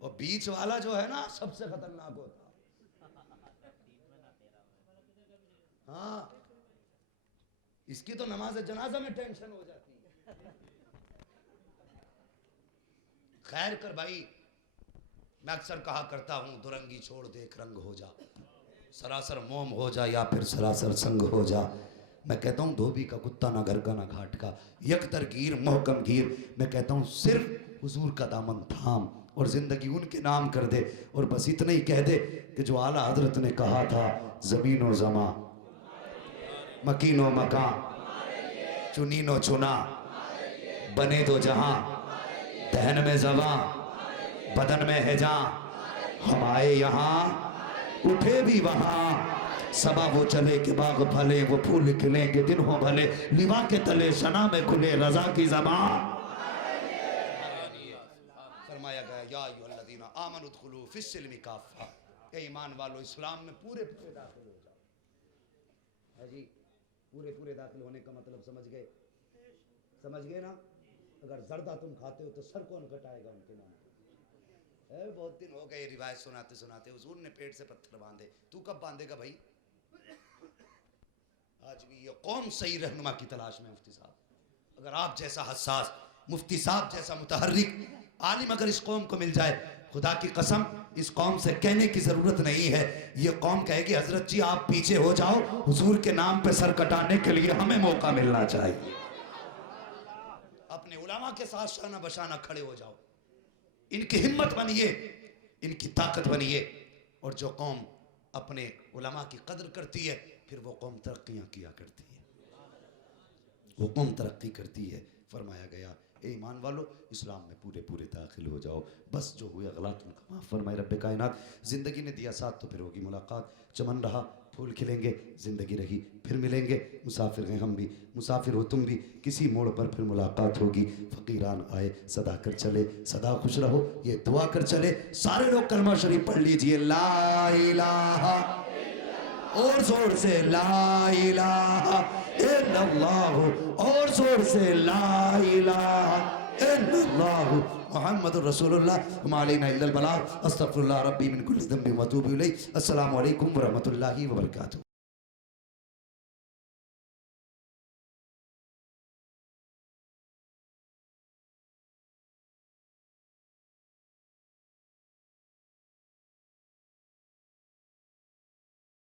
اور بیچ والا جو ہے نا سب سے خطرناک ہوتا. ہاں اس کی تو نماز جنازہ میں ٹینشن ہو جاتی ہے. خیر کر بھائی, میں اکثر کہا کرتا ہوں دورنگی چھوڑ دے ایک رنگ ہو جا, سراسر موم ہو جا یا پھر سراسر سنگ ہو جا. میں کہتا ہوں دھوبی کا کتا نہ گھر کا نہ گھاٹ کا, یک در گیر محکم گیر. میں کہتا ہوں صرف حضور کا دامن تھام اور زندگی ان کے نام کر دے, اور بس اتنا ہی کہہ دے کہ جو اعلیٰ حضرت نے کہا تھا زمین و زمان مکین و مکان چنین و چنا بنے دو جہاں, دہن میں زباں بدن میں ہے جاں, ہم آئے یہاں اٹھے بھی وہاں. صبا وہ چلے کہ باغ پھلے وہ پھول کھلیں گے دن ہو بھلے, لیوا کے تلے شنا میں کھلے رضا کی زبان. فرمایا گیا یا ایھا الذین آمنوا ادخلوا فی السلم کافہ, اے ایمان والو اسلام میں پورے پورے داخل ہو جاؤ. ہے جی, پورے پورے داخل ہونے کا مطلب سمجھ گئے؟ سمجھ گئے نا؟ اگر زردہ تم کھاتے ہو تو سر کون کٹائے گا ان کے نام؟ بہت دن ہو گئے روایت سناتے سناتے, حضور نے پیٹ سے پتھر باندھے, تو کب باندھے گا بھائی؟ آج بھی یہ قوم صحیح رہنما کی تلاش میں. مفتی صاحب اگر آپ جیسا حساس, مفتی صاحب جیسا متحرک عالم اگر اس قوم کو مل جائے, خدا کی قسم اس قوم سے کہنے کی ضرورت نہیں ہے، یہ قوم کہے گی حضرت جی آپ پیچھے ہو جاؤ، حضور کے نام پہ سر کٹانے کے لیے ہمیں موقع ملنا چاہیے۔ اپنے علماء کے ساتھ شانہ بشانہ کھڑے ہو جاؤ، ان کی ہمت بنیے، ان کی طاقت بنیے، اور جو قوم اپنے علماء کی قدر کرتی ہے پھر وہ قوم ترقیاں کیا کرتی ہے، وہ قوم ترقی کرتی ہے۔ فرمایا گیا اے ایمان والو اسلام میں پورے پورے داخل ہو جاؤ، بس جو ہوئے غلط ان کا معاف فرمائے رب کائنات۔ زندگی نے دیا ساتھ تو پھر ہوگی ملاقات، چمن رہا پھول کھلیں گے، زندگی رہی پھر ملیں گے، مسافر ہیں ہم بھی مسافر ہو تم بھی، کسی موڑ پر پھر ملاقات ہوگی۔ فقیران آئے صدا کر چلے، صدا خوش رہو یہ دعا کر چلے۔ سارے لوگ کلمہ شریف پڑھ لیجئے، لا الہ، اور زور سے لا الہ الا اللہ، اور زور سے لا الہ الا اللہ محمد رسول اللہ، وما علینا الا البلاغ، استغفر اللہ ربی من کل ذنب واتوب الیہ۔ السلام علیکم ورحمۃ اللہ وبرکاتہ۔